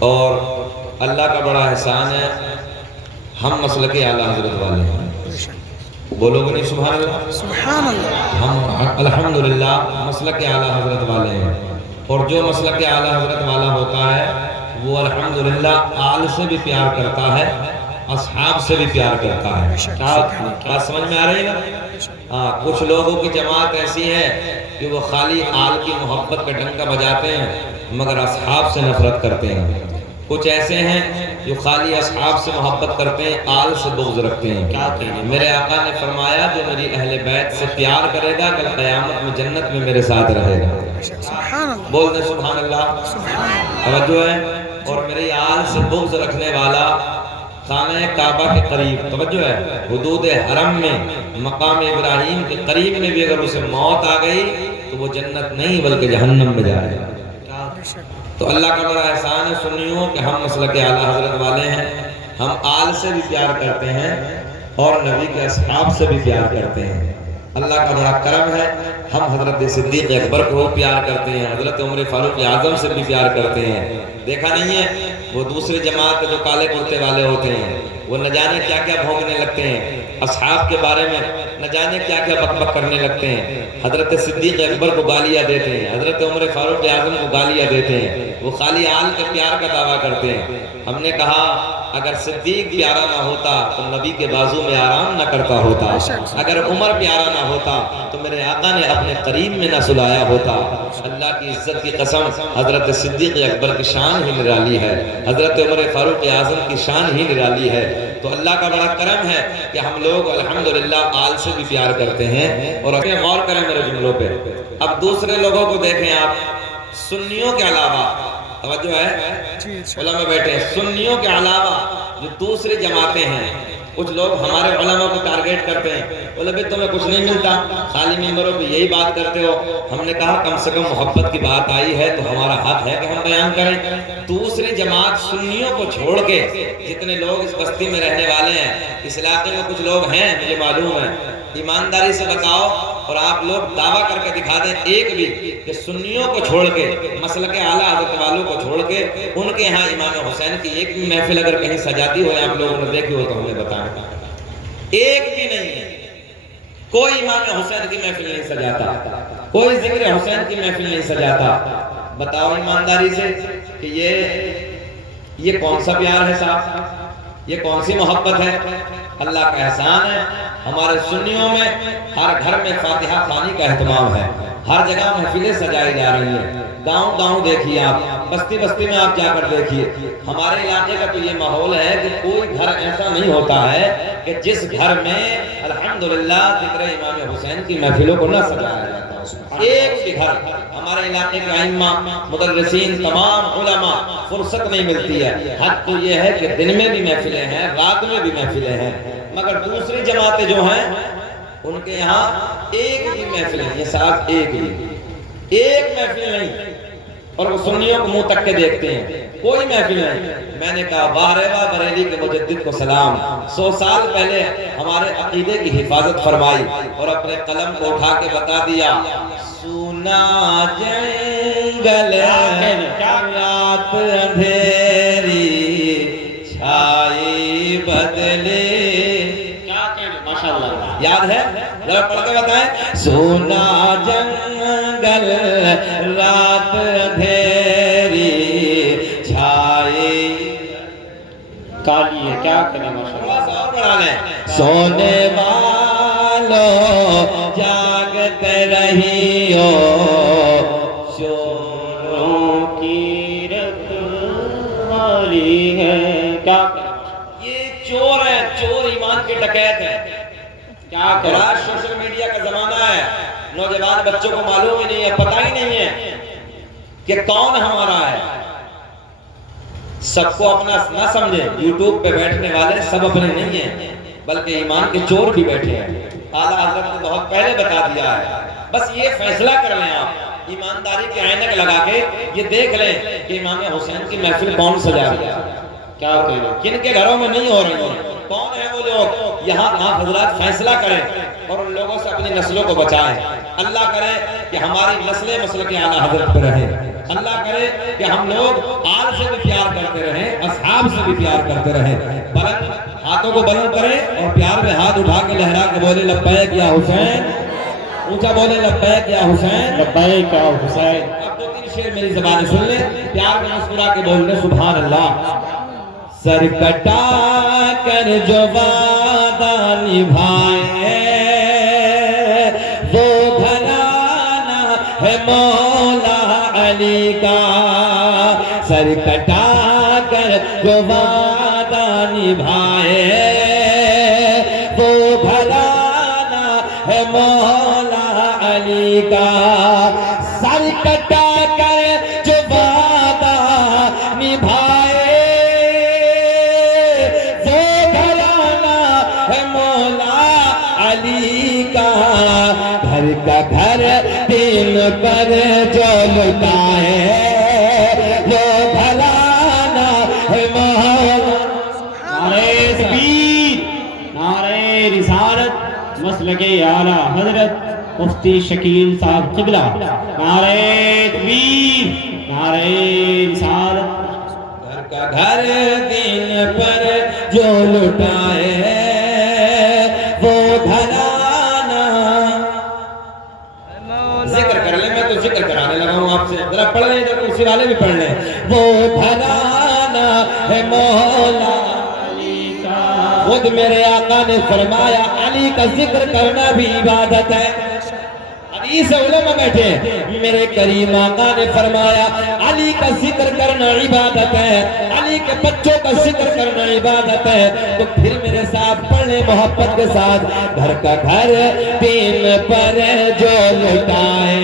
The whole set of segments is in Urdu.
اور اللہ کا بڑا احسان ہے، ہم مسلک اعلیٰ حضرت والے ہیں۔ بولو گے نہیں سبحان اللہ؟ سبحان اللہ۔ ہم الحمدللہ مسلک اعلیٰ حضرت والے ہیں، اور جو مسلک اعلیٰ حضرت والا ہوتا ہے وہ الحمدللہ آل سے بھی پیار کرتا ہے، اصحاب سے بھی پیار کرتا ہے۔ بات سمجھ میں آ رہی ہے نا؟ کچھ لوگوں کی جماعت ایسی ہے کہ وہ خالی آل کی محبت کا ڈنکا بجاتے ہیں مگر اصحاب سے نفرت کرتے ہیں۔ کچھ ایسے ہیں جو خالی اصحاب سے محبت کرتے ہیں، آل سے بغض رکھتے ہیں۔ میرے آقا نے فرمایا جو میری اہل بیت سے پیار کرے گا کل قیامت میں جنت میں میرے ساتھ رہے گا۔ بول دیں سبحان اللہ۔ توجہ ہے۔ اور میری آل سے بغض رکھنے والا خانہ کعبہ کے قریب، توجہ ہے، حدود حرم میں مقام ابراہیم کے قریب میں بھی اگر اسے موت آ گئی تو وہ جنت نہیں بلکہ جہنم میں جائے گا۔ تو اللہ کا بڑا احسان ہے سنیوں کہ ہم مسلک اعلیٰ حضرت والے ہیں، ہم آل سے بھی پیار کرتے ہیں اور نبی کے اصحاب سے بھی پیار کرتے ہیں۔ اللہ کا بڑا کرم ہے، ہم حضرت صدیق اکبر کو پیار کرتے ہیں، حضرت عمر فاروق اعظم سے بھی پیار کرتے ہیں۔ دیکھا نہیں ہے وہ دوسری جماعت جو کالے کرتے والے ہوتے ہیں، وہ نہ جانے کیا کیا بھونکنے لگتے ہیں، اصحاب کے بارے میں نہ جانے کیا کیا بک بک کرنے لگتے ہیں، حضرت صدیق اکبر کو گالیاں دیتے ہیں، حضرت عمر فاروق اعظم کو گالیاں دیتے ہیں، وہ خالی آل کے پیار کا دعویٰ کرتے ہیں۔ ہم نے کہا اگر صدیق پیارا نہ ہوتا تو نبی کے بازو میں آرام نہ کرتا ہوتا، اگر عمر پیارا نہ ہوتا تو میرے آقا نے اپنے قریب میں نہ سلایا ہوتا۔ اللہ کی عزت کی قسم حضرت صدیق اکبر کی شان ہی نرالی ہے، حضرت عمر فاروق اعظم کی شان ہی نرالی ہے۔ تو اللہ کا بڑا کرم ہے کہ ہم لوگ الحمدللہ آل سے بھی پیار کرتے ہیں۔ اور ابھی غور کریں میرے جملوں پہ، اب دوسرے لوگوں کو دیکھیں آپ، سنیوں کے علاوہ، توجہ ہے علماء بیٹھے ہیں، سنیوں کے علاوہ جو دوسری جماعتیں ہیں، کچھ لوگ ہمارے علماء کو ٹارگیٹ کرتے ہیں، بولے بھئی تمہیں کچھ نہیں ملتا، خالی ممبروں پہ یہی بات کرتے ہو۔ ہم نے کہا کم سے کم محبت کی بات آئی ہے تو ہمارا حق ہے کہ ہم بیان کریں۔ دوسری جماعت سنیوں کو چھوڑ کے جتنے لوگ اس بستی میں رہنے والے ہیں، اس علاقے میں کچھ لوگ ہیں مجھے معلوم ہے، ایمانداری سے بتاؤ اور آپ لوگ دعویٰ کر کے دکھا دیں ایک بھی کہ سنیوں کو چھوڑ کے، مسلک اعلیٰ حضرت والوں کو چھوڑ کے ان کے ہاں امام حسین کی ایک بھی محفل اگر کہیں سجاتی ہو آپ لوگوں نے دیکھی ہو تو ہمیں بتائیں۔ ایک بھی نہیں ہے، کوئی امام حسین کی محفل نہیں سجاتا، کوئی ذکر حسین کی محفل نہیں سجاتا۔ بتاؤ ایمانداری سے کہ یہ کون سا پیار ہے صاحب، یہ کون سی محبت ہے؟ اللہ کا احسان ہے ہمارے سنیوں میں ہر گھر میں فاتحہ خوانی کا اہتمام ہے، ہر جگہ محفلیں سجائی جا رہی ہیں۔ گاؤں گاؤں دیکھیے آپ، بستی بستی میں آپ جا کر دیکھیے، ہمارے علاقے کا تو یہ ماحول ہے کہ کوئی گھر ایسا نہیں ہوتا ہے کہ جس گھر میں الحمدللہ ذکر امام حسین کی محفلوں کو نہ سجایا جاتا ہو۔ ایک بھی گھر، ہمارے علاقے کے ائمہ مدرسین تمام علماء فرصت نہیں ملتی ہے، حق تو یہ ہے کہ دن میں بھی محفلیں ہیں، رات میں بھی محفلیں ہیں، مگر دوسری جماعتیں جو ہیں ان کے یہاں ایک بھی محفل ہے، یہ صاحب ایک محفل نہیں، اور وہ سنیوں کو منہ تک کے دیکھتے ہیں، کوئی محفل نہیں۔ میں نے کہا واہ رے واہ بریلی کے مجدد کو سلام، 100 سال پہلے ہمارے عقیدے کی حفاظت فرمائی اور اپنے قلم کو اٹھا کے بتا دیا، سونا جنگل رات اندھیری چھائی بدلے، یاد ہے؟ ذرا پڑھ کے بتائیں، سونا جنگل رات اندھیری چھائی کالی ہے، کیا کریں ماشاءاللہ، سونے والو جاگتے رہیو چوروں کی رکھوالی ہے، کیا کریں؟ یہ چور ہے، چور ایمان کے ڈکیت ہے، کیا کریں؟ سوشل میڈیا کا زمانہ ہے، نوجوان بچوں کو معلوم ہی نہیں ہے، پتہ ہی نہیں ہے کہ کون ہمارا ہے، سب کو اپنا نہ سمجھیں، یوٹیوب پہ بیٹھنے والے سب اپنے نہیں ہیں بلکہ ایمان کے چور بھی بیٹھے ہیں۔ اعلیٰ حضرت نے بہت پہلے بتا دیا ہے، بس یہ فیصلہ کر لیں آپ ایمانداری کے عینک لگا کے، یہ دیکھ لیں کہ امام حسین کی محفل کون سجا رہا ہے، کیا کہہ رہے کن کے گھروں میں نہیں ہو رہی ہیں، کون ہیں وہ لوگ، یہاں آپ حضرات فیصلہ کریں اور ان لوگوں سے اپنی نسلوں کو بچائیں۔ اللہ کرے کہ ہماری نسلیں مسلک اعلیٰ حضرت پہ رہیں۔ اللہ کرے کہ ہم لوگ آل سے بھی پیار کرتے رہیں، اصحاب سے بھی پیار کرتے رہیں۔ بلند ہاتھوں کو بلند کریں اور پیار میں ہاتھ اٹھا کے لہرا کے بولے لبیک یا حسین، اونچا بولے لبیک یا حسین، لبیک یا حسین۔ اب 2-3 شعر میری زبان سن لیں، پیار میں مسکرا کے بول رہے سبحان اللہ۔ سر کٹا کر جو وعدہ نبھائے وہ گھرانہ ہے مولا علی کا، سر کٹا کر جو وعدہ نبھائے وہ گھرانہ ہے مولا علی کا، سر کٹا کر جو وعدہ نبھائے وہ گھرانہ ہے مولا علی کا، گھر کا گھر دین پر جو لٹائے وہ گھرانہ ہے مولا۔ نعرہ تکبیر، نعرہ رسالت، مسلک اعلیٰ حضرت مفتی شکیل صاحب قبلہ، نعرہ تکبیر، نعرہ رسالت۔ گھر کا گھر دین پر جو لٹائے وہ گھرانہ، ذکر کر لیں، میں تو ذکر کرانے لگا ہوں آپ سے، ذرا پڑھ لیں، ادھر کرسی والے بھی پڑھ لیں، وہ گھرانہ ہے مولا علی کا۔ خود میرے آقا نے فرمایا علی کا ذکر کرنا بھی عبادت ہے۔ حدیث علماء بیٹھے ہیں، میرے کریم آقا نے فرمایا علی کا ذکر کرنا عبادت ہے، علی کے بچوں کا ذکر کرنا عبادت ہے۔ تو پھر میرے ساتھ پڑھیں محبت کے ساتھ، گھر کا گھر دین پر جو لٹائے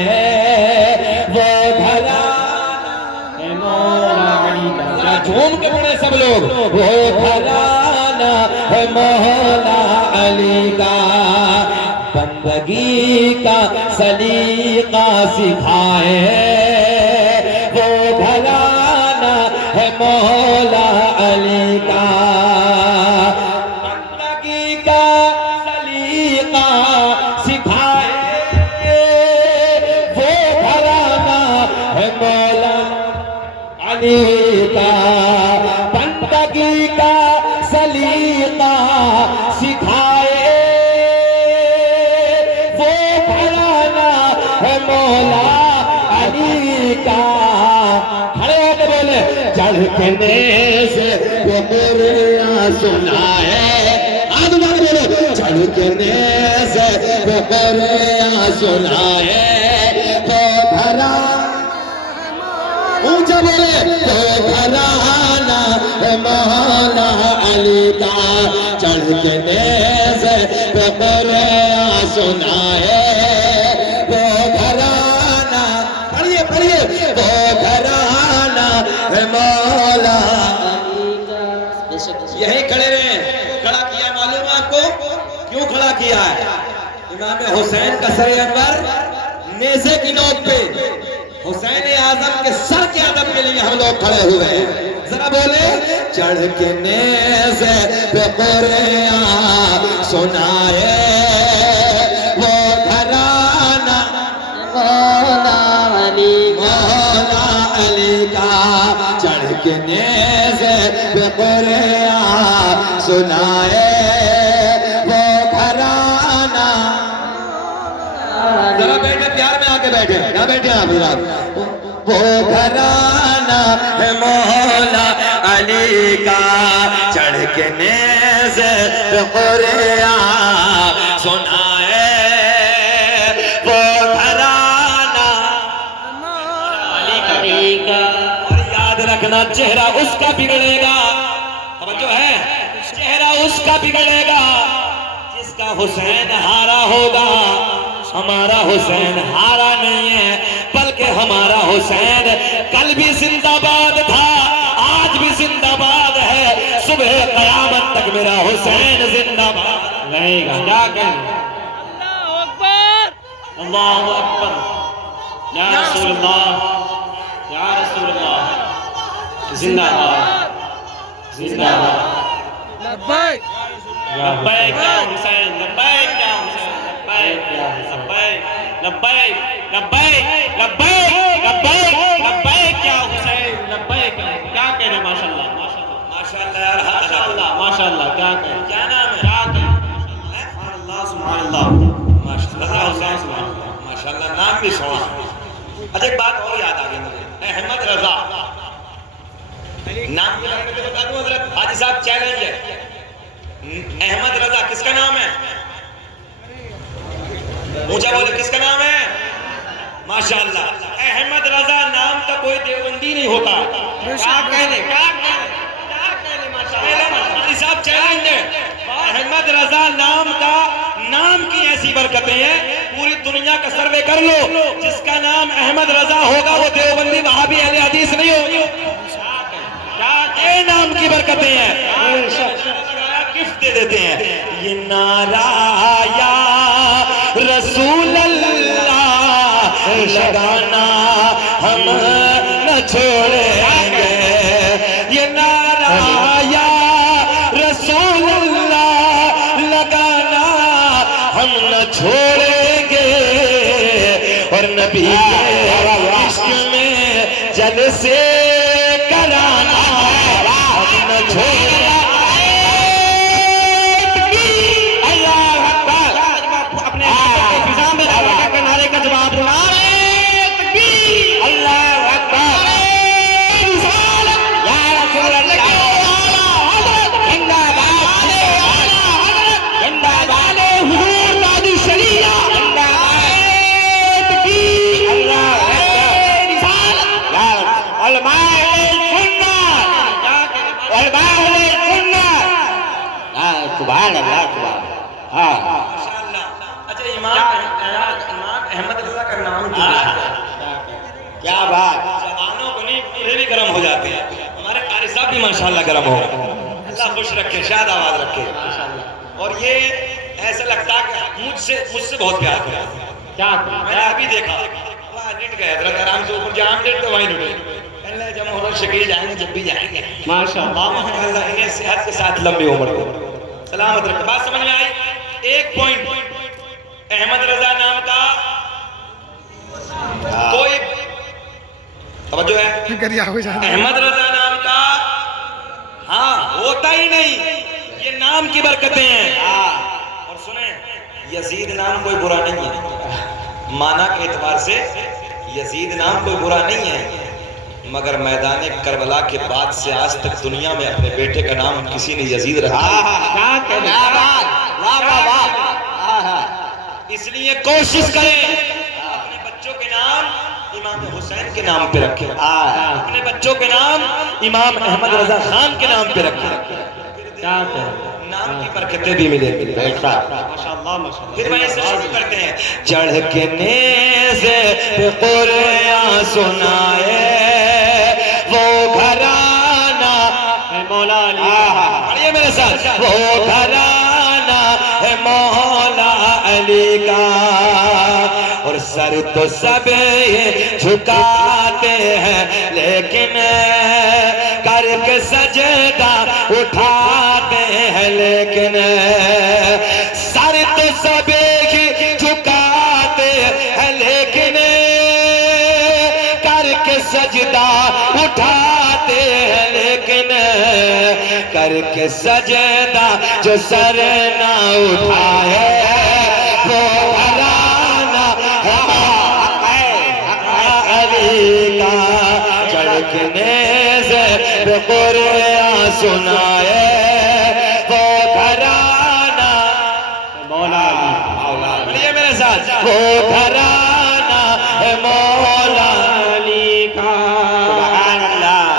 وہ گھرانہ اے مولا علی کا۔ جھوم کے پڑھیں سب لوگ، وہ گھرانہ ہے مولا علی کا، بندگی کا سلیقہ سکھائے وہ گھرانہ ہے مولا علی کا، بندگی کا سلیقہ سکھائے وہ گھرانہ ہے مولا علی کا، بندگی کا سلیقہ سکھائے مولا علی کا۔ کھڑے ہو کے بولے چڑھ کے نیز وہ قرآن سنائے، آدھ بار بولو چڑھ کے نیز وہ قرآن سنائے وہ گھرانہ، اونچا بولے وہ گھرانہ ہے مولا علی کا، چڑھ کے نیز وہ قرآن سنائے وہ گھرانہ ہے مولا علی کا۔ یہی کھڑے رہے، کھڑا کیا معلوم ہے آپ کو کیوں کھڑا کیا ہے؟ امام حسین کا سر انور نیزے کی نوک پہ حسین اعظم کے سر کے ادب کے لیے ہم لوگ کھڑے ہوئے ہیں۔ ذرا بولے چڑھ کے نیزے پہ قرآن سنائے وہ گھرانہ مولا علی کا، چڑھ کے نیزے پہ قرآن سنائے وہ گھرانہ۔ ذرا بیٹھے پیار میں آ کے بیٹھے، کیا بیٹھے آپ حضرات؟ وہ گھرانہ ہے مولا علی کا، چڑھ کے نیزے پہ قرآن سنائے وہ گھرانہ علی کا۔ اور یاد رکھنا چہرہ اس کا بگڑے گا، توجہ ہے، چہرہ اس کا بگڑے گا جس کا حسین ہارا ہوگا۔ ہمارا حسین ہارا نہیں ہے، بلکہ ہمارا حسین کل بھی زندہ باد تھا، آج بھی زندہ باد ہے، صبح قیامت تک میرا حسین زندہ باد رہے گا۔ کیا کہیں؟ اللہ اکبر، اللہ اکبر، یا رسول اللہ، یا رسول اللہ، زندہ باد، زندہ باد۔ لبیک لبیک یا حسین، لبیک یا حسین، لبیک یا حسین، لبیک، لبیک، لبیک، لبیک، لبیک، لبیک۔ ماشاءاللہ کیا کہیں کیا نام ہے؟ کیا کہیں سبحان اللہ ماشاءاللہ نام بھی سونا ہے. اچھا ایک بات اور یاد آ گئی مجھے, احمد رضا نام کی برکت بتا دوں حضرت. حاجی صاحب چیلنج ہے, احمد رضا کس کا نام ہے؟ اونچا بولے, کس کا نام ہے؟ ماشاءاللہ احمد رضا نام کا کوئی دیوبندی نہیں ہوتا. کیا کہنے حاجی صاحب چیلنج ہے, احمد رضا نام کا, نام کی ایسی برکتیں ہیں پوری دنیا کا سروے کر لو, جس کا نام احمد رضا ہوگا وہ دیوبندی وہابی اہل حدیث نہیں ہوگی. اے نام کی برکتیں ہیں, گفٹ دے دیتے ہیں. یہ نعرہ یا رسول اللہ لگانا ہم نہ چھوڑیں گے, یہ نعرہ یا رسول اللہ لگانا ہم نہ چھوڑیں گے, اور نبی کے عشق میں جلسے کرانا ہم نہ چھوڑیں گے. سبحان اللہ سبحان. اچھا امام احمد رضا کا نام کیا بات, جوانوں کو نہیں بوڑھے بھی گرم ہو جاتے ہیں. ہمارے قاری صاحب بھی ماشاءاللہ گرم ہو گئے. اللہ خوش رکھے, شاد آباد رکھے. اور یہ ایسا لگتا کہ مجھ سے بہت پیار کرتے. کیا میں نے ابھی دیکھا وہاں لٹ گئے حضرت آرام سے اوپر جہاں لیٹ تو وہیں لٹے. اللہ جب محرم شکیل جائیں گے, جب بھی جائیں گے ماشاءاللہ اللہ انہیں صحت کے ساتھ لمبی عمر دے, سلامت رکھے. بات سمجھ میں آئی؟ ایک پوائنٹ, احمد رضا نام کا کوئی توجہ ہے, احمد رضا نام کا ہاں ہوتا ہی نہیں, یہ نام کی برکتیں ہیں. اور سنیں, یزید نام کوئی برا نہیں ہے, معنی کے اعتبار سے یزید نام کوئی برا نہیں ہے, مگر میدان کربلا کے بعد سے آج تک دنیا میں اپنے بیٹے کا نام کسی نے یزید رکھا. اس لیے کوشش کریں اپنے بچوں کے نام امام حسین کے نام پہ رکھیں, اپنے بچوں کے نام امام احمد رضا خان کے نام پہ رکھیں. نام کی برکتیں بھی ملیں گی. پھر وہیں سے شروع کرتے ہیں. چڑھ کے نیزے پہ قرآن سنائے وہ گھرانہ ہے مولا علی, پڑھیے میرے ساتھ, وہ گھرانہ ہے مولا علی کا, اور سر تو سب یہ جھکاتے ہیں لیکن کر کے سجدہ اٹھاتے ہیں, لیکن سر تو سب ہی جھکاتے ہیں لیکن کر کے سجدہ اٹھاتے ہیں, لیکن کر کے سجدہ جو سر نہ اٹھائے وہ گھرانہ علی کا. چڑھ کے نیزے پہ قرآن سنائے وہ گھرانہ مولا علی, بولیے میرے ساتھ, وہ گھرانہ ہے مولا علی کا. سبحان اللہ.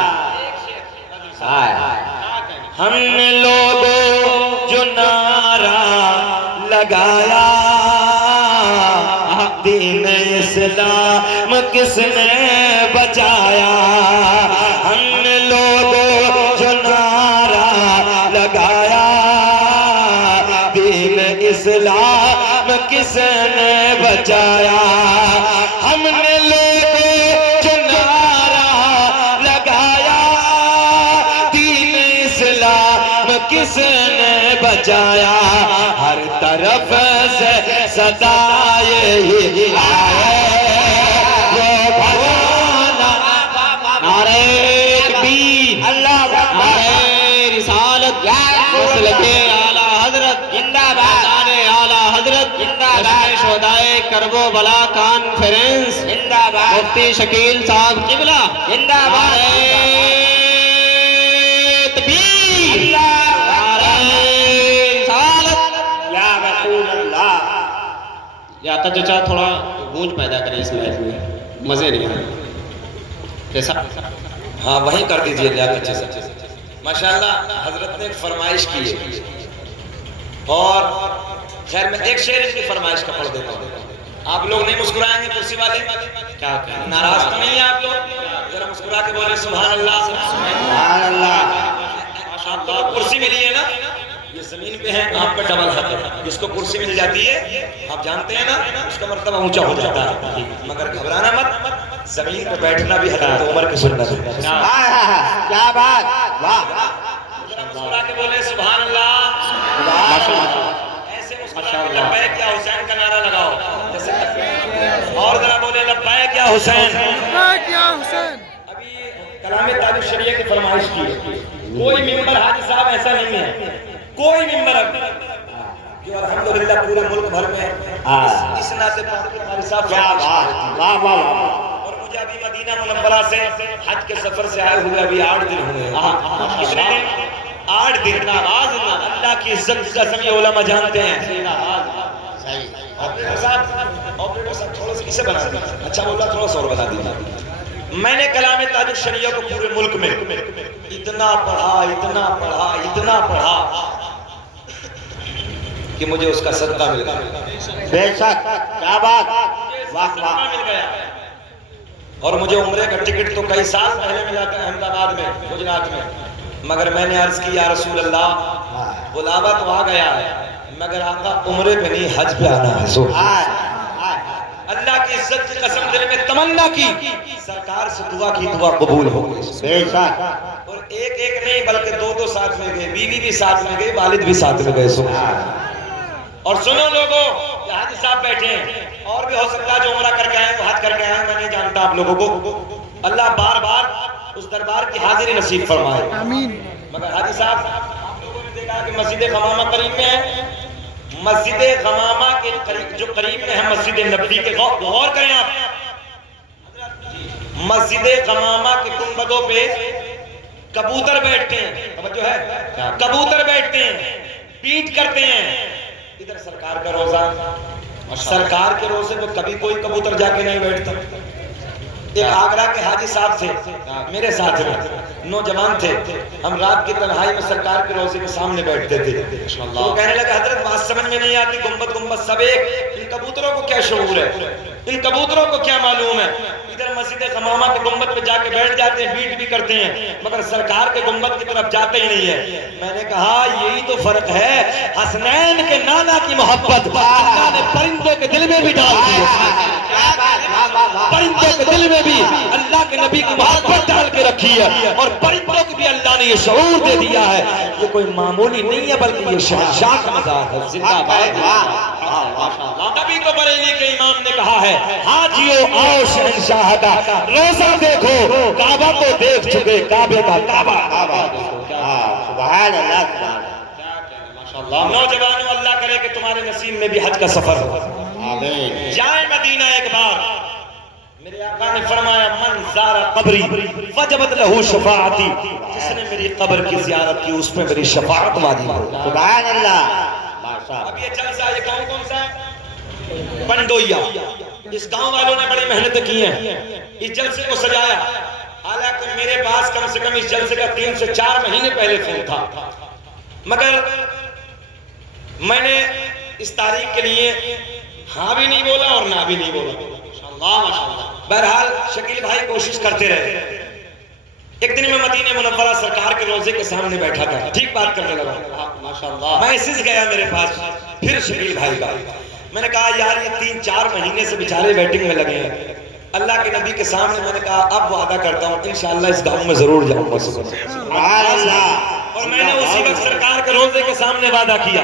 ہم نے لوگوں جو نعرہ لگایا دین اسلام کس نے بچایا, ہم نے لوگوں جو نعرہ لگایا دین اسلام کس نے بچایا, ہم نے لوگوں جو نعرہ لگایا دین اسلام کس نے بچایا, ہر طرف سے صدا یہی آئے وہ گھرانہ نعرہ تکبیر, اللہ نعرہ رسالت, جشن شہدائے کرب و بلا کانفرنس زندہ باد مفتی شکیل صاحب قبلہ زندہ باد تکبیر نعرہ رسالت یا رسول اللہ یا چچا تھوڑا گونج پیدا کریں اس لائف میں مزے نہیں ہیں کیسا ہاں وہیں کر دیجئے لیاقت اچھے سے ماشاءاللہ حضرت نے ایک فرمائش کی ہے اور خیر میں ایک شعر ان کی فرمائش کا پڑھ دیتا ہوں آپ لوگ نہیں مسکرائیں گے کرسی والے کیا کہیں ناراض تو نہیں ہیں آپ لوگ ذرا مسکرا کے بولیں سبحان اللہ سبحان اللہ آپ کو کرسی ملی ہے نا یہ زمین پہ ہے آپ پہ ڈبل حق ہے جس کو کرسی مل جاتی ہے آپ جانتے ہیں نا اس کا مرتبہ اونچا ہو جاتا ہے مگر گھبرانا مت زمین پہ بیٹھنا بھی حضرت عمر کی سنت ہے کیا بات واہ مسکرا کے بولے سبحان اللہ ایسے مسکرا کے لبیک یا حسین کا نعرہ لگاؤ اور ذرا بولے لبیک یا حسین ابھی کلام تاج الشریعہ کی فرمائش کی ہے کوئی ممبر حاجی صاحب ایسا نہیں ہے کوئی ممبر اب جو الحمدللہ پورے ملک بھر میں اس ناطے حاجی صاحب واہ واہ اور مجھے ابھی مدینہ منورہ سے حج کے سفر سے آئے ہوئے ابھی 8 دن ہوئے ہیں کتنے دن 8 دن اللہ کی عزت کا سمی علماء جانتے ہیں اسے بنا دیں اچھا بولا تھوڑا سا اور بنا دیجیے میں نے کلام تاج الشریعہ کو پورے ملک میں اتنا پڑھا کہ مجھے اس کا صدقہ مل گیا بے شک کیا بات واہ واہ مل گیا اور مجھے عمرے کا ٹکٹ تو کئی سال پہلے ملا تھا احمد آباد میں گجرات میں مگر میں نے عرض کی یا رسول اللہ بلاوا تو آ گیا ہے مگر آقا عمرے پہ نہیں حج پہ آنا ہے اللہ کی عزت کی قسم دل میں تمنا کی سرکار سے دعا کی دعا قبول ہو گئی بے شک اور ایک نہیں بلکہ 2 ساتھ میں گئے بیوی بھی ساتھ میں گئی والد بھی ساتھ میں گئے اور سنو لوگوں یہ حاجی صاحب بیٹھے ہیں اور بھی ہو سکتا ہے جو عمرہ کر کے آئے وہ حج کر کے آئے میں نہیں جانتا آپ لوگوں کو اللہ بار بار اس دربار کی حاضری نصیب فرمائے آمین مگر حاجی صاحب آپ لوگوں نے دیکھا کہ مسجد غمامہ قریب میں ہے مسجد غمامہ کے جو قریب میں ہے مسجد نبوی کے غور کریں آپ مسجد غمامہ کے گنبدوں پہ کبوتر بیٹھتے ہیں توجہ ہے کبوتر بیٹھتے ہیں پیٹ کرتے ہیں ادھر سرکار کا روزہ سرکار کے روزے میں کبھی کوئی کبوتر جا کے نہیں بیٹھتا ایک آگرہ کے حاجی صاحب تھے میرے ساتھ میں نوجوان تھے ہم رات کی تنہائی میں سرکار کے روزے کے سامنے بیٹھتے تھے وہ کہنے لگے حضرت بات سمجھ میں نہیں آتی گنبد سب ایک ان کبوتروں کو کیا شعور ہے ان کبوتروں کو کیا معلوم ہے ادھر مسجد غمامہ کے گنبد پہ جا کے بیٹھ جاتے ہیں بیٹ بھی کرتے ہیں مگر سرکار کے گنبد کی طرف جاتے ہی نہیں ہے میں نے کہا یہی تو فرق ہے حسنین کے نانا کی محبت اللہ نے پرندوں کے دل میں بھی ڈال دی پرندوں کے دل میں بھی اللہ کے نبی کی محبت ڈال کے رکھی ہے اور پرندوں کو بھی اللہ نے یہ شعور دے دیا ہے یہ کوئی معمولی نہیں ہے بلکہ یہ شہنشاہ کا مزاج ہے زندہ باد نبی تو بریلی کے امام نے کہا ہے حاجیو آؤ شہنشاہ کا روزہ دیکھو کعبہ کو دیکھ چکے کعبے کا کعبہ سبحان اللہ نوجوانوں اللہ کرے کہ تمہارے نصیب میں بھی حج کا سفر ہو آمین جائیں مدینہ ایک بار میرے آقا نے فرمایا من زارا قبری وجبت لہو شفاعتی جس نے میری قبر کی زیارت کی اس پہ میری شفاعت واجب ہو سبحان اللہ اب یہ جلسہ یہ گاؤں کون سا ہے پنڈویا اس گاؤں والوں نے بڑی محنت کی ہیں اس جلسے کو سجایا حالانکہ میرے پاس کم سے کم اس جلسے کا 3 سے 4 مہینے پہلے فون تھا مگر میں نے اس تاریخ کے لیے ہاں بھی نہیں بولا اور نہ بھی نہیں بولا بہرحال شکیل بھائی کوشش کرتے رہے ایک دن میں مدینہ منورہ سرکار کے روزے کے سامنے بیٹھا تھا ٹھیک بات کرنے لگا میسج گیا میرے پاس پھر شکیل بھائی کا میں نے کہا یار یہ 3-4 مہینے سے بیچارے ویٹنگ میں لگے ہیں اللہ کے نبی کے سامنے میں نے کہا اب وعدہ کرتا ہوں انشاءاللہ اس گاؤں میں ضرور جاؤں گا سبحان اللہ اور میں نے اسی وقت سرکار کے روزے کے سامنے وعدہ کیا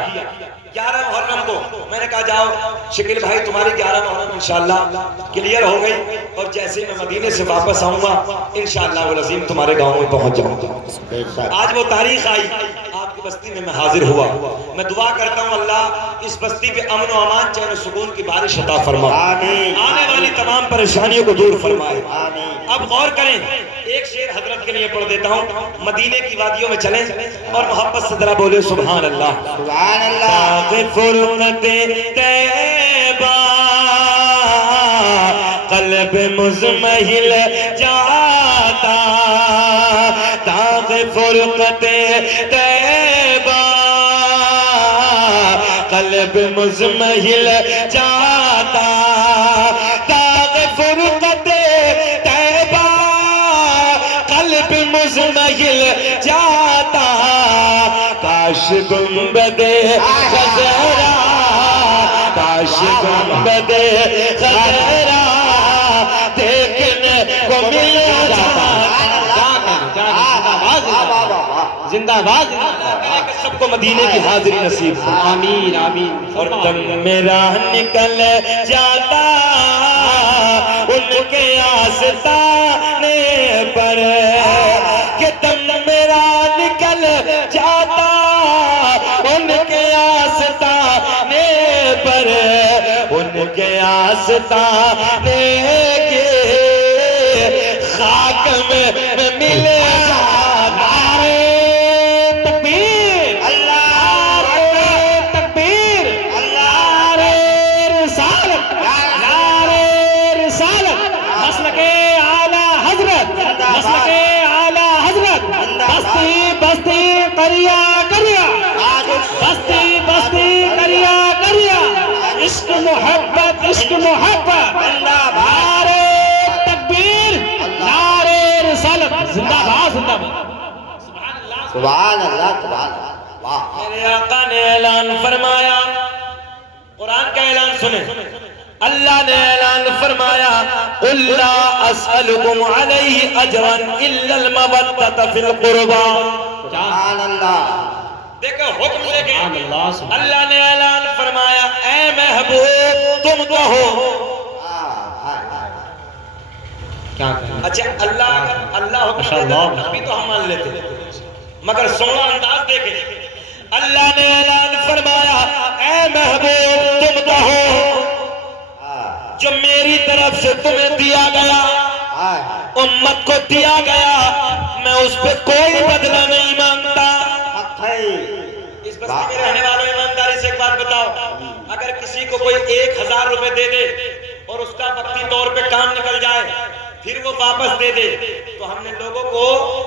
11 محرم کو میں نے کہا جاؤ شکیل بھائی تمہاری 11 محرم انشاءاللہ کلیئر ہو گئی اور جیسے میں مدینے سے واپس آؤں گا انشاءاللہ والعظیم تمہارے گاؤں میں پہنچ جاؤں گا آج وہ تاریخ آئی آپ آپ کی بستی میں حاضر ہوا. میں دعا کرتا ہوں اللہ اس بستی پہ امن و امان چین و سکون کی بارش عطا فرمائے, آنے والی تمام پریشانیوں کو دور فرمائے. اب غور کریں, ایک شعر حضرت کے لیے پڑھ دیتا ہوں. مدینے کی وادیوں میں چلیں اور محبت سے ذرا بولے سبحان اللہ. سبحان اللہ. فرقت طیبہ قلب مزمحل جاتا, داغ فرقت طیبہ قلب مزمحل جاتا, داغ فرقت طیبہ قلب مزمحل جاتا. کاش گنبد خضرا, کاش گنبد خضرا دیکھنے کو مل جاتا. زندہ باد. سب کو مدینے کی حاضری نصیب ہو. آمین آمین. اور دم میرا نکل جاتا ان کے آستانے پر, کہ دم میرا نکل جاتا ان کے آستانے پر, ان کے آستانے کے خاک میں مل جاتا. محبت عشق محبت, نعرے تکبیر, نعرے رسالت, زندہ باد زندہ باد. سبحان اللہ سبحان اللہ. میرے آقا نے اعلان فرمایا, قرآن کا اعلان سنیں. اللہ نے اعلان فرمایا قُلْ لَا أَسْأَلُكُمْ عَلَيْهِ أَجْرًا إِلَّا الْمَوَدَّةَ فِي الْقُرْبَى. سبحان اللہ. دیکھو حکم دیکھیں. اللہ نے اعلان فرمایا اے محبوب تم کہو. اچھا اللہ حکم دیتا ابھی تو ہم مان لیتے, مگر سونا انداز دیکھیں. اللہ نے اعلان فرمایا اے محبوب تم کہو جو میری طرف سے تمہیں دیا گیا, امت کو دیا گیا, میں اس پہ کوئی بدلہ نہیں مانگتا. اس بستی میں رہنے والوں ایمانداری سے ایک بات بتاؤ, اگر کسی کو کوئی 1000 روپے دے دے اور اس کا وقتی طور پہ کام نکل جائے پھر وہ واپس دے دے, تو ہم نے لوگوں کو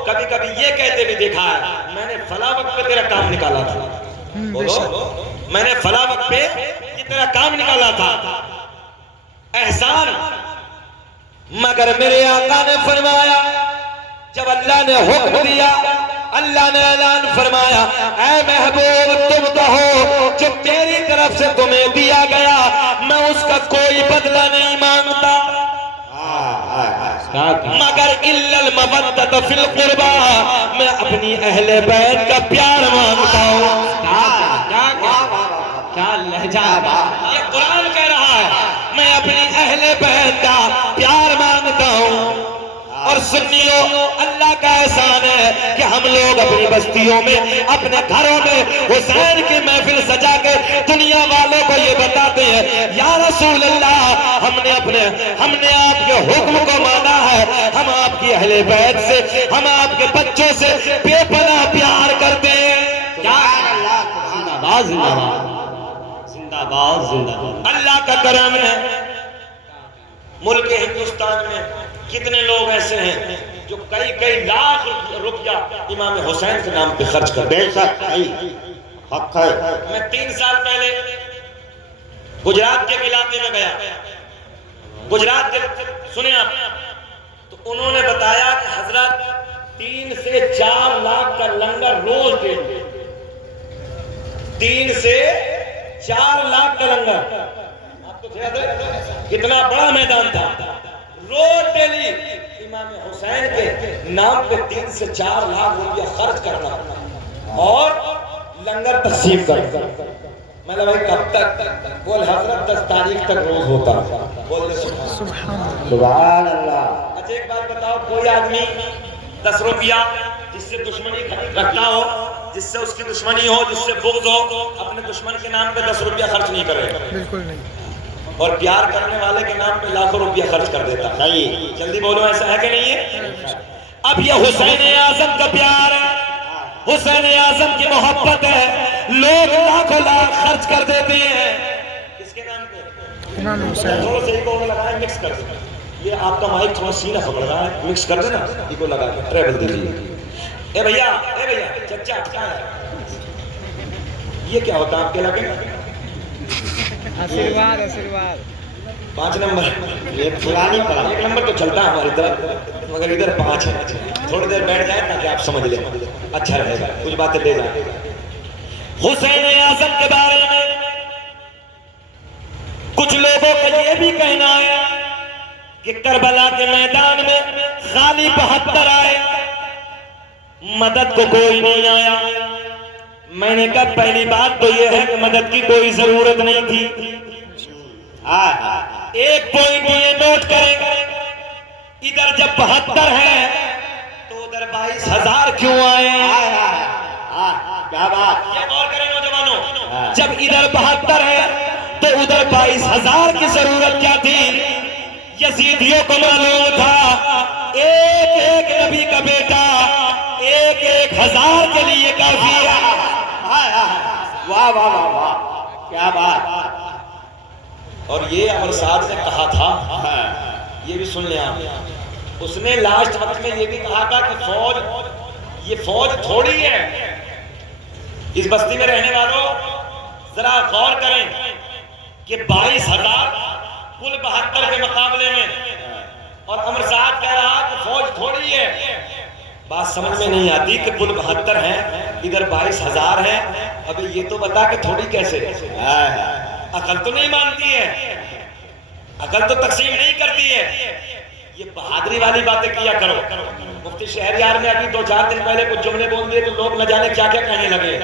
کبھی کبھی یہ کہتے بھی دیکھا ہے میں نے فلاں وقت پہ تیرا کام نکالا تھا. بولو, میں نے فلاں وقت پہ یہ تیرا کام نکالا تھا. احسان. مگر میرے آقا نے فرمایا جب اللہ نے حکم دیا, اللہ نے اعلان فرمایا اے محبوب تم کہو جو میری طرف سے تمہیں دیا گیا میں اس کا کوئی بدلہ نہیں مانگتا, مگر الا المودۃ فی القربى, میں اپنی اہل بیت کا پیار مانگتا ہوں. کیا لہجہ, یہ قرآن کہہ رہا ہے میں اپنی اہل بیت کا پیار مانگتا ہوں. اور سنیو, اللہ کا احسان ہے کہ ہم لوگ اپنی بستیوں میں اپنے گھروں میں حسین کی محفل سجا کے دنیا والوں کو یہ بتاتے ہیں یا رسول اللہ ہم نے آپ کے حکم کو مانا ہے, ہم آپ کی اہل بیت سے, ہم آپ کے بچوں سے بے پناہ پیار کرتے ہیں. کیا زندہ باد زندہ باد زندہ باد زندہ باد. اللہ کا کرم ہے. ملک ہندوستان میں کتنے لوگ ایسے ہیں جو کئی لاکھ روپیہ امام حسین کے نام پہ خرچ کرتے ہیں. بے شک حق ہے. میں 3 سال پہلے گجرات کے علاقے میں گیا. گجرات کے سنیں آپ, تو انہوں نے بتایا کہ حضرت 3 سے 4 لاکھ کا لنگر روز کے 3 سے 4 لاکھ کا لنگر. آپ تو کتنا بڑا میدان تھا. روز ڈیلی امام حسین کے نام پہ 3 سے 4 لاکھ روپیہ خرچ کرنا اور لنگر تقسیم کرنا. میں نے بھائی کب تک؟ بول حضرت 10 تاریخ تک روز ہوتا. بول دے سبحان اللہ. اچھا ایک بات بتاؤ, کوئی آدمی 10 روپیہ جس سے دشمنی رکھتا ہو، جس سے اس کی دشمنی ہو، جس سے بغض ہو، اپنے دشمن کے نام پہ 10 روپیہ خرچ نہیں کرے، بالکل نہیں. اور پیار کرنے والے کے نام پہ لاکھوں روپیہ خرچ کر دیتا. صحیح. جلدی بولو، ایسا ہے کہ نہیں ہے؟ اب یہ حسین اعظم کا پیار ہے، حسین اعظم کی محبت ہے، لوگ لاکھوں لاکھ خرچ کر دیتے ہیں کس کے نام پہ؟ امام حسین. تھوڑا سا ایکو لگائیں، مکس کر دیں. یہ آپ کا مائک تھوڑا سینہ پکڑ رہا ہے، مکس کر دینا، ایکو لگا کے ٹریبل دیجیے. اے بھیا چچا کیا ہے یہ؟ کیا ہوتا ہے آپ کے علاقے میں؟ آشیرواد آشیرواد 5 نمبر. یہ پرانی پرانی. 1 نمبر تو چلتا ہے ہماری طرف، مگر ادھر 5 ہے. تھوڑی دیر بیٹھ جائیں تاکہ آپ سمجھ لیں، اچھا رہے گا، کچھ باتیں لے جائیں. حسین اعظم کے بارے میں کچھ لوگوں کا یہ بھی کہنا ہے کہ کربلا کے میدان میں خالی 72 آئے، مدد کو کوئی نہیں آیا. میں نے کہا پہلی بات تو یہ ہے کہ مدد کی کوئی ضرورت نہیں تھی. ایک پوائنٹ یہ نوٹ کریں، ادھر جب 72 ہے تو ادھر 22,000 کیوں آئے؟ کیا بات. یہ غور کریں نوجوانوں، جب ادھر 72 ہے تو ادھر 22,000 کی ضرورت کیا تھی؟ یزیدیوں کو معلوم تھا ایک ایک نبی کا بیٹا 1,000 کے لیے کافی ہے. واہ واہ واہ واہ، کیا بات. اور یہ عمر صاحب نے کہا تھا، یہ بھی سن لیں آپ، اس نے لاسٹ وقت میں یہ بھی کہا تھا کہ یہ فوج تھوڑی ہے. اس بستی میں رہنے والوں ذرا غور کریں کہ 22,000 کل 72 کے مقابلے میں، اور عمر صاحب کہہ رہا کہ فوج تھوڑی ہے. بات سمجھ میں نہیں آتی کہ کل 72 ہیں، ادھر 22,000 ہیں. ابھی یہ تو بتا کہ تھوڑی کیسے؟ عقل تو نہیں مانتی ہے، عقل تو تقسیم نہیں کرتی ہے. یہ بہادری والی باتیں کیا کرو. مفتی شہریار نے ابھی 2-4 دن پہلے کچھ جملے بول دیے تو لوگ نہ جانے کیا کیا کہنے لگے.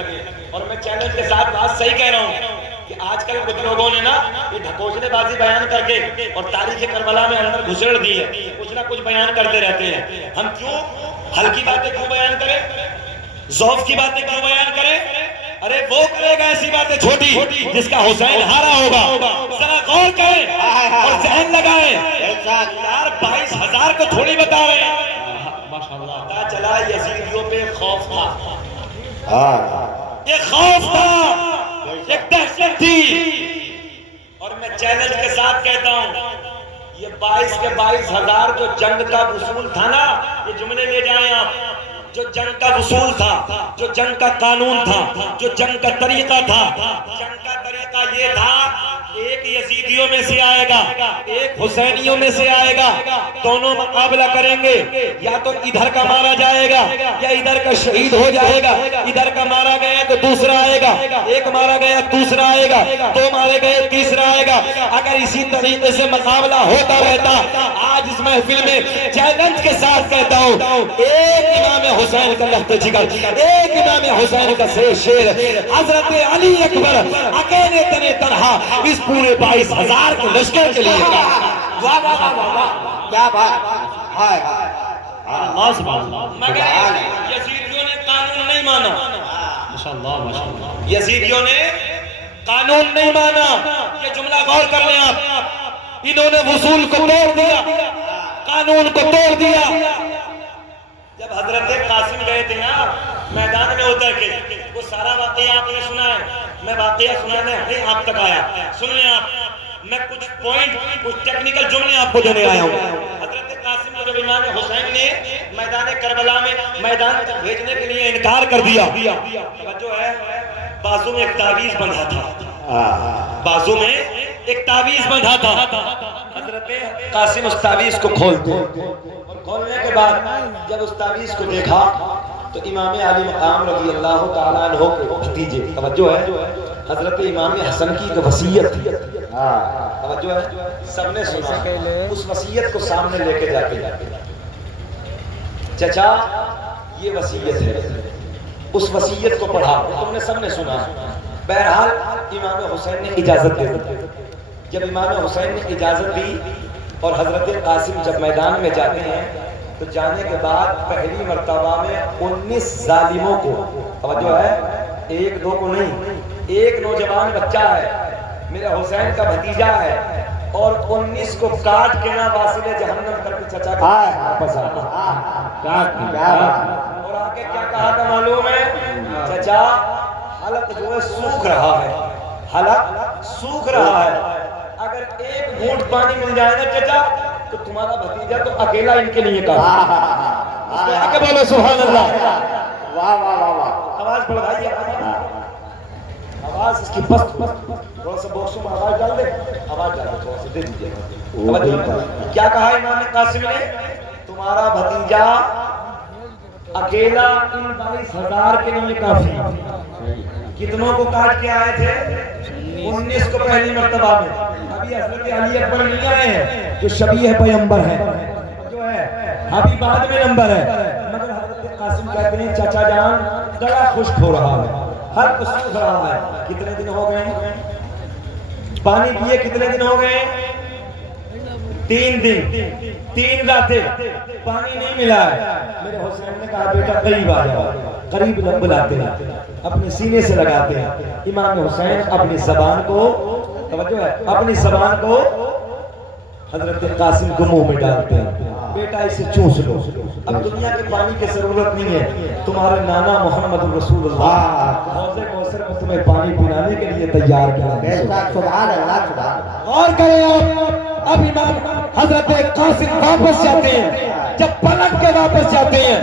اور میں چیلنج کے ساتھ بات صحیح کہہ رہا ہوں کہ آج کل کچھ لوگوں نے نا یہ ڈھکوسلے بازی بیان کر کے اور تاریخ کربلا میں اندر گھسڑ دی ہے، کچھ نہ کچھ بیان کرتے رہتے ہیں. ہم کیوں ہلکی باتیں کیوں بیان کریں، ذوف کی باتیں کیوں بیان کریں؟ ارے وہ کرے گا ایسی باتیں چھوٹی جس کا حسین ہارا ہوگا. ذرا غور کریں اور ذہن لگائیں. یار 22,000 کو تھوڑی بتا رہے ہیں. پتا چلا یزیدیوں پہ خوف تھا، ایک خوف تھا، ایک دہشت تھی. اور میں چیلنج کے ساتھ کہتا ہوں یہ 22 کے 22,000 جو جنگ کا وصول تھا نا، یہ جملے لے جائیں آپ، جو جنگ کا وصول تھا، جو جنگ کا قانون تھا، جو جنگ کا طریقہ تھا، جنگ کا طریقہ یہ تھا ایک یزیدیوں میں سے آئے گا، ایک حسینیوں میں سے آئے گا، دونوں مقابلہ کریں گے. یا تو ادھر کا مارا جائے گا یا ادھر کا شہید ہو جائے گا. ادھر کا مارا گیا تو دوسرا آئے گا، ایک مارا گیا دوسرا آئے گا، 2 مارے گئے تیسرا آئے گا. اگر اسی طریقے سے مقابلہ ہوتا رہتا، آج اس محفل میں چیلنج کے ساتھ کہتا ہوں ایک امام حسین کا لخت جگر، ایک امام حسین کا شیر حضرت علی اکبر اکیلے تنے تنہا اس پورے 22,000 کے لشکر کے لیے. واہ واہ واہ واہ، کیا بات. اللہ سبحان اللہ. مگر یزیدیوں نے قانون نہیں مانا، ماشاءاللہ ماشاءاللہ. یزیدیوں نے قانون نہیں مانا. یہ جملہ غور کر لیں آپ، انہوں نے وصول کو توڑ دیا، قانون کو توڑ دیا. جب حضرت قاسم گئے تھے نا میدان میں اتر کے، وہ سارا واقعہ آپ نے سنا ہے، میں واقعہ سنانے آپ تک آیا. سن لیں آپ، میں کچھ پوائنٹ، کچھ ٹیکنیکل جملے آپ کو دینے آیا ہوں. حضرت قاسم کو جب امام حسین نے میدان کربلا میں میدان تک بھیجنے کے لیے انکار کر دیا، جو ہے بازو میں ایک تعویذ بندھا تھا، بازو میں ایک تعویذ بندھا تھا. حضرت قاسم اس تعویذ کو کھولتے، اور کھولنے کے بعد جب اس تعویذ کو دیکھا تو امام علی مقام رضی اللہ تعالیٰ عنہ کے بھتیجے، توجہ ہے، حضرت امام حسن کی ایک وصیت تھی، توجہ ہے، سب نے سنا. اس وصیت کو سامنے لے کے جاتے چچا یہ وصیت ہے، اس وصیت کو پڑھا، تم نے سب نے سنا. بہرحال امام حسین نے اجازت دے دی. جب امام حسین نے اجازت دی اور حضرت قاسم جب میدان میں جاتے ہیں تو جانے کے بعد پہلی مرتبہ میں 19 ظالموں کو، توجہ ہے، ایک دو کو نہیں، ایک نوجوان بچہ ہے میرے حسین کا بھتیجا ہے، اور 19 کو کاٹ کے نہ واصل جہنم کر کے چچا کے واپس اور آگے کیا کہا تھا معلوم ہے؟ چچا حلق جو ہے سوکھ رہا ہے، حلق سوکھ رہا ہے، اگر ایک گھونٹ پانی مل جائے نا چچا تو تمہارا بھتیجا تو اکیلا ان کے لیے کافی۔ اس کو آگے بولو سبحان اللہ، واہ واہ واہ واہ، آواز بڑھائیے، آواز اس کی پست، تھوڑا سا باکسوں میں آواز ڈال دے، آواز ڈال دے تھوڑا سا دے دیجیے۔ کیا کہا امام قاسم نے؟ تمہارا بھتیجا اکیلا ان 22,000 کے لیے کافی۔ کتنوں کو کاٹ کے آئے تھے؟ 19 کو پہلی مرتبہ میں۔ ابھی حضرت علی اکبر نہیں آئے ہیں جو شبیہ پیغمبر ہے، جو ہے ابھی بعد میں نمبر ہے، مگر حضرت قاسم کہتے ہیں چچا جان گلا خشک ہو رہا ہے، ہر کچھ سوکھ رہا ہے۔ کتنے دن ہو گئے پانی پیے؟ کتنے دن ہو گئے؟ 3 دن 3 راتیں پانی نہیں ملا ہے۔ میرے حسین نے کہا بیٹا قریب آ جاؤ، قریب بلاتے ہیں، اپنے سینے سے لگاتے ہیں۔ امام حسین اپنی زبان کو، توجہ ہے، اپنی زبان کو حضرت قاسم کو منہ میں ڈالتے ہیں، بیٹا اسے چوس لو، اب دنیا کے پانی کی ضرورت نہیں ہے، تمہارے نانا محمد رسول اللہ حوض کوثر میں تمہیں پانی پلانے کے لیے تیار کیا ہے۔ سبحان اللہ سبحان اللہ۔ اور کریں آپ، اب امام حضرت قاسم واپس جاتے ہیں، جب پلٹ کے واپس جاتے ہیں،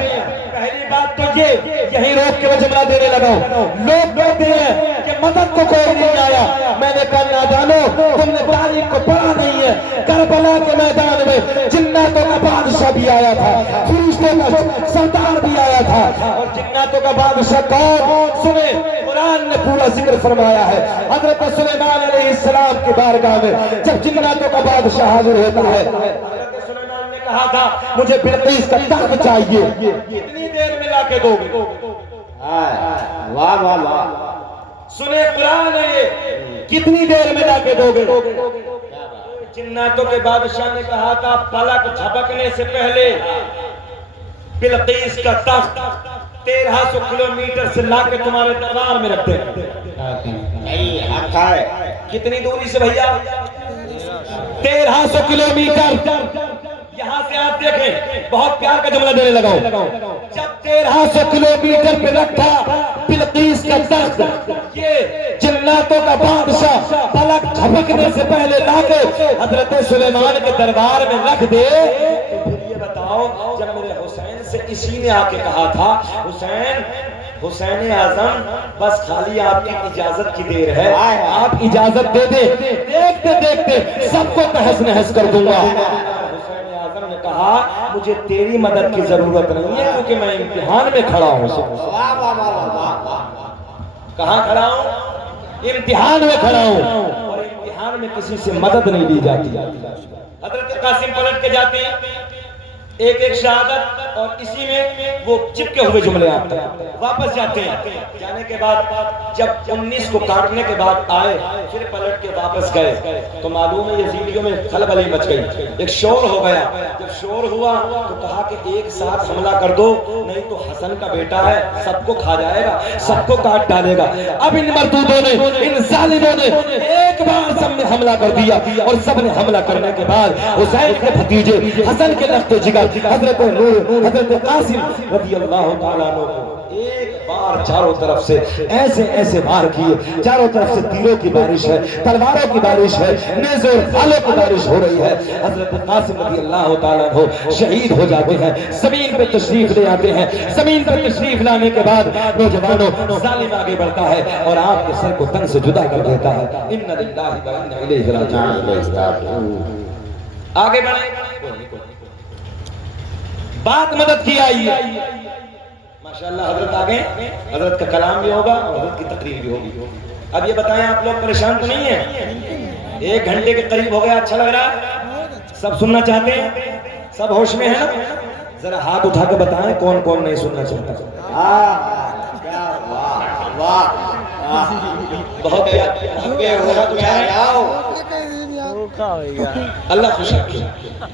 پہلی بات تو یہی روک کے میں جملہ دینے لگا ہوں۔ لوگ کہتے ہیں کہ مدد کو کوئی نہیں آیا، میں نے کہا نادانو، تم نے تاریخ کو پڑھا نہیں ہے۔ کربلا کے میدان میں جناتوں کا بادشاہ بھی آیا تھا، فرشتوں کا سردار بھی آیا تھا، اور جناتوں کا بادشاہ کون؟ سنیں، قرآن نے پورا ذکر فرمایا ہے۔ حضرت سلیمان علیہ السلام کی بارگاہ میں جب جناتوں کا بادشاہ حاضر ہوتا ہے، حضرت سلیمان نے کہا تھا مجھے بلقیس کا تخت چاہیے، کتنی دیر میں لا کے دو گے؟ واہ واہ واہ، سنیں قرآن ہے یہ، کتنی دیر میں لا کے دو گے؟ جناتوں کے بادشاہ نے کہا تھا پلک جھپکنے سے پہلے بلقیس کا تخت 1300 کلومیٹر سے لا کے تمہارے دربار میں رکھتے ہیں۔ کتنی دوری سے بھیا؟ 1300 کلومیٹر۔ یہاں سے آپ دیکھیں، بہت پیار کا جملہ دینے لگا ہوں، جب 1300 کلومیٹر پہ رکھا بلقیس کا تخت، یہ جناتوں کا بادشاہ پلک جھپکنے سے پہلے لا کے حضرت سلیمان کے دربار میں رکھ دے، تو پھر یہ بتاؤ جب میرے حسین سے اسی نے آ کے کہا تھا حسین اعظم بس خالی آپ کی اجازت کی دیر ہے، آپ اجازت دے دیں، دیکھتے دیکھتے سب کو تہس نہس کر دوں گا۔ حسین اعظم نے کہا مجھے تیری مدد کی ضرورت نہیں ہے کیونکہ میں امتحان میں کھڑا ہوں۔ کہاں کھڑا ہوں؟ امتحان میں کھڑا ہوں، اور امتحان میں کسی سے مدد نہیں لی جاتی۔ حضرت قاسم پلٹ کے جاتے ہیں، ایک ایک شہادت، اور اسی میں وہ چپکے ہوئے جملے آتے ہیں۔ واپس جاتے ہیں، جانے کے بعد جب 19 کو کاٹنے کے بعد آئے، پھر پلٹ کے واپس گئے تو معلوم ہے یزیدیوں میں خلبلی مچ گئی، ایک شور ہو گیا۔ جب شور ہوا تو کہا کہ ایک ساتھ حملہ کر دو، نہیں تو حسن کا بیٹا ہے سب کو کھا جائے گا، سب کو کاٹ ڈالے گا۔ اب ان مردودوں نے، ان ظالموں نے ایک بار سب نے حملہ کر دیا، اور سب نے حملہ کرنے کے بعد حسین کے بھتیجے حسن کے لخت جگر حضرت نور حضرت قاسم رضی اللہ تعالیٰ عنہ کو ایک بار چاروں طرف سے ایسے ایسے وار کیے، چاروں طرف سے تیروں کی بارش ہے، تلواروں کی بارش ہے، نیزوں اور بھالوں کی بارش ہو رہی ہے۔ حضرت قاسم رضی اللہ تعالیٰ عنہ شہید ہو جاتے ہیں، زمین پہ تشریف لے آتے ہیں۔ زمین پہ تشریف لانے کے بعد نوجوانوں ظالم آگے بڑھتا ہے اور آپ کے سر کو تن سے جدا کر دیتا ہے۔ انا للہ و انا الیہ راجعون۔ آگے بڑھیں، بات مدد کی آئی ہے، ماشاءاللہ حضرت آگے، حضرت کا کلام بھی ہوگا اور حضرت کی تقریر بھی ہوگی۔ اب یہ بتائیں آپ لوگ پریشان تو نہیں ہیں؟ 1 گھنٹے کے قریب ہو گیا، اچھا لگ رہا ہے؟ سب سننا چاہتے ہیں؟ سب ہوش میں ہیں نا؟ ذرا ہاتھ اٹھا کے بتائیں کون کون نہیں سننا چاہتا۔ بہت اللہ خوش رکھے۔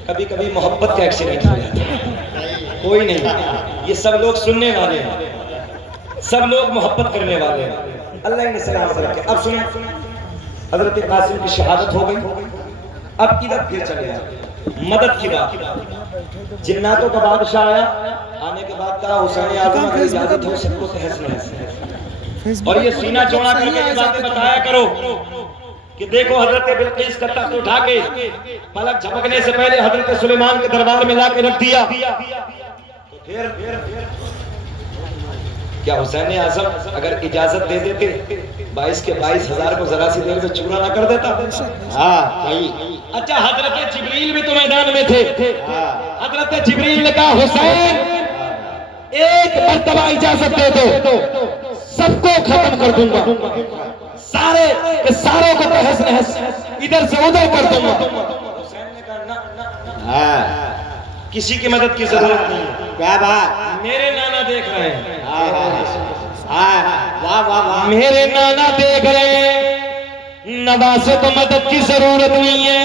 کبھی کبھی محبت کا ایکسیڈنٹ ہو جاتا ہے، کوئی نہیں، یہ سب لوگ سننے والے ہیں، سب لوگ محبت کرنے والے ہیں، اللہ انہیں سلام سے رکھے۔ اب سنیں، حضرت قاسم کی شہادت ہو گئی، اب ادھر پھر چلے جائیں مدد کی بات۔ جناتوں کا بادشاہ آیا، آنے کے بعد کہا حسین اعظم اگر اجازت ہو سب کو تحس نحس، اور یہ سینہ چوڑا کر کے یہ باتیں بتایا کرو کہ دیکھو حضرت بلقیس کا تخت اٹھا کے پلک جھپکنے سے پہلے حضرت سلیمان کے دربار میں لا کے رکھ دیا، تو پھر کیا حسین اعظم اگر اجازت دے دیتے 22 کے 22,000 کو ذرا سی دیر میں چورا نہ کر دیتا؟ ہاں صحیح۔ اچھا حضرت جبریل بھی تو میدان میں تھے، حضرت جبریل نے کہا حسین ایک مرتبہ اجازت دے دو سب کو ختم کر دوں گا، سارے کے ساروں کو تہس نہس ادھر سے ادھر کر دوں گا۔ حسین نے کہا نہ، کسی کی مدد کی ضرورت نہیں ہے، کیا بات، میرے نانا دیکھ رہے ہیں، واہ واہ واہ، میرے نانا دیکھ رہے ہیں، نواسے کو مدد کی ضرورت نہیں ہے،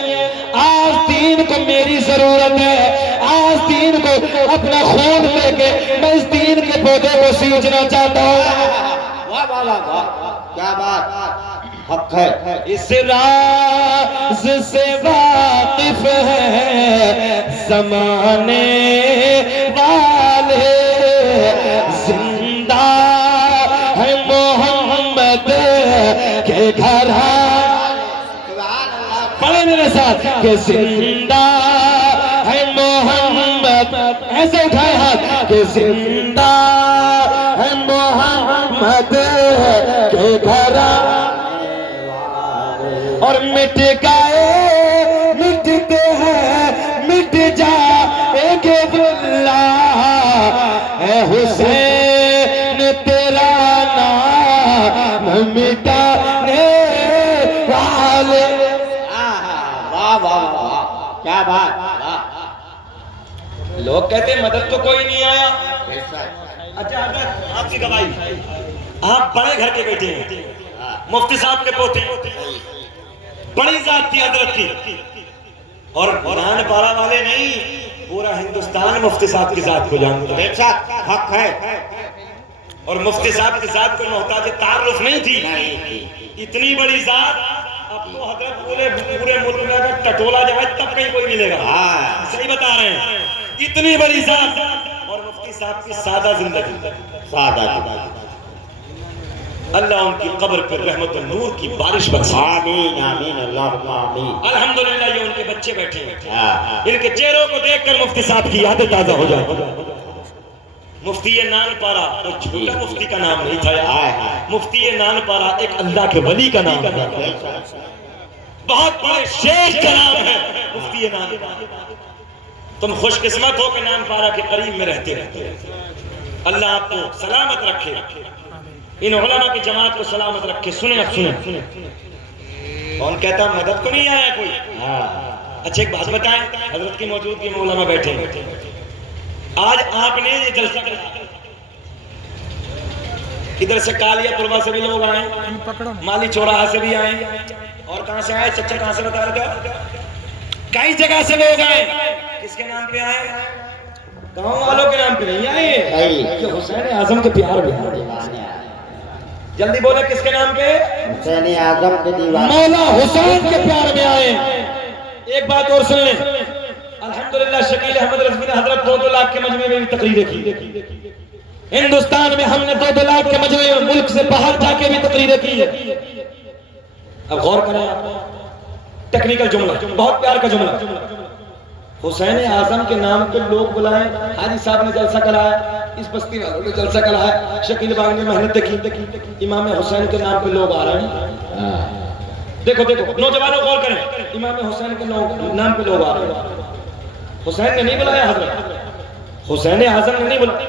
آج دین کو میری ضرورت ہے، آج دین کو اپنا خون دے کے میں اس دین کے پودے کو سینچنا چاہتا ہوں۔ واہ واہ واہ واہ، کیا بات، حق ہے۔ اس راز سے واقف ہے زمانے والے، زندہ ہے محمد کے گھر، پڑھیں میرے ساتھ کہ زندہ ہے محمد، ایسے اٹھائے ہاتھ کہ زندہ ہے محمد کے گھر، اور مٹ گئے مٹتے ہیں مٹ جائیں گے اللہ، اے حسین تیرا نام مٹانے والے۔ واہ واہ واہ، کیا بات، لوگ کہتے ہیں مدد تو کوئی نہیں آیا۔ اچھا حضرت آپ کی گواہی، آپ بڑے گھر کے بیٹے ہیں، مفتی صاحب کے پوتے، بڑی ذات تھی حضرت کی، اور قرآن پارا والے نہیں، پورا ہندوستان مفتی صاحب کی ذات کو جانتا ہے، حق ہے۔ اور مفتی صاحب کی ذات کو محتاج تعارف نہیں تھی، اتنی بڑی ذات اب تو حضرت پورے ملک میں اگر ٹٹولا جائے تب کہیں کوئی ملے گا، صحیح بتا رہے ہیں، اتنی بڑی ذات اور مفتی صاحب کی سادہ زندگی، سادہ، اللہ ان کی قبر پر رحمت و نور کی بارش برسائے، آمین آمین اللہم آمین۔ الحمدللہ یہ ان کے بچے بیٹھے ہیں، ان کے چہروں کو دیکھ کر مفتی صاحب کی یادیں تازہ ہو جائیں۔ مفتی نان پارا ایک چھوٹا مفتی کا نام نہیں تھا، مفتی نان پارا ایک اللہ کے ولی کا نام ہے، بہت بڑے شیخ کا نام ہے مفتی نان پارا۔ تم خوش قسمت ہو کہ نان پارا کے قریب میں رہتے رہتے، اللہ آپ کو سلامت رکھے، ان علماء کی جماعت کو سلامت رکھے۔ سنیں اب سنیں، کون کہتا مدد کو نہیں آیا کوئی؟ اچھا ایک بات بتائیں، حضرت کی موجودگی میں علماء بیٹھے ہیں، آج آپ نے یہ جلسہ ادھر سے کالیا پوربا سے بھی لوگ آئے، مالی چوراہا سے بھی آئے، اور کہاں سے آئے چچا، کہاں سے بتا رہے تھے؟ کئی جگہ سے لوگ آئے، کس کے نام پہ آئے؟ گاؤں والوں کے نام پہ نہیں آئے، کہ حسین اعظم کے پیار میں آئے۔ جلدی بولے کس کے نام پہ؟ حسین اعظم کے دیوانے، مولا حسین کے پیار میں آئے۔ ایک بات اور سن لیں، الحمدللہ شکیل احمد رضوی نے حضرت 2 لاکھ کے مجمع میں بھی تقریریں کی، ہندوستان میں ہم نے 2 لاکھ کے مجمع میں ملک سے باہر جا کے بھی تقریریں کی ہے۔ اب غور کریں، ٹیکنیکل جملہ، بہت پیار کا جملہ، حسین اعظم کے نام پہ لوگ بلائیں، حاجی صاحب نے جلسہ کرایا، اس بستی والوں نے جلسہ کرایا، شکیل بھائی نے محنت کی، امام حسین کے نام پہ لوگ آ رہے ہیں۔ دیکھو نوجوانوں غور کریں، امام حسین کے نام پہ لوگ آ رہے ہیں۔ حسین نے نہیں بلایا، حضرت حسین اعظم نے نہیں بلایا،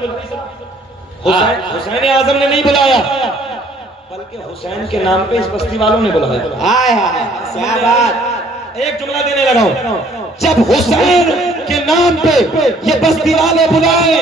حسین اعظم نے نہیں بلایا، بلکہ حسین کے نام پہ اس بستی والوں نے بلایا۔ کیا بات، ایک جملہ دینے لگا ہوں، جب حسین کے نام پہ یہ بستی والے بلائے،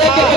1-1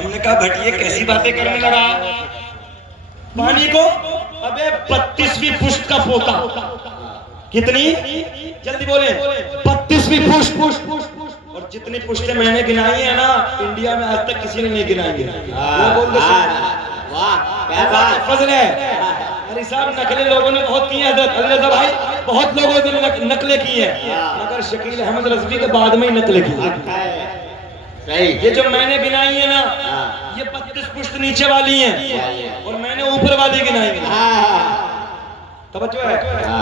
ہم نے کہا بھٹیے کیسی باتیں کرنے لگا؟ پانی کو ابے 32ویں پشت کا پوتا. کتنی؟ جلدی بولیں. 32ویں پشت. اور جتنی پشتیں میں نے گنائی ہیں نا انڈیا میں آج تک کسی نے نہیں گنائی ہے. وہ بول دو واہ کیا بات. فضل ہے. علی صاحب نقلیں لوگوں نے بہت کی ہیں حضرت علی رضا بھائی, بہت لوگوں نے نقلیں کی ہیں, مگر شکیل احمد رضوی کے بعد میں ہی نقلیں کی ہیں. یہ جو میں نے گنائی ہے نا یہ 32 پشت نیچے والی ہیں اور میں نے اوپر والی گنائی ہیں. توجہ ہے.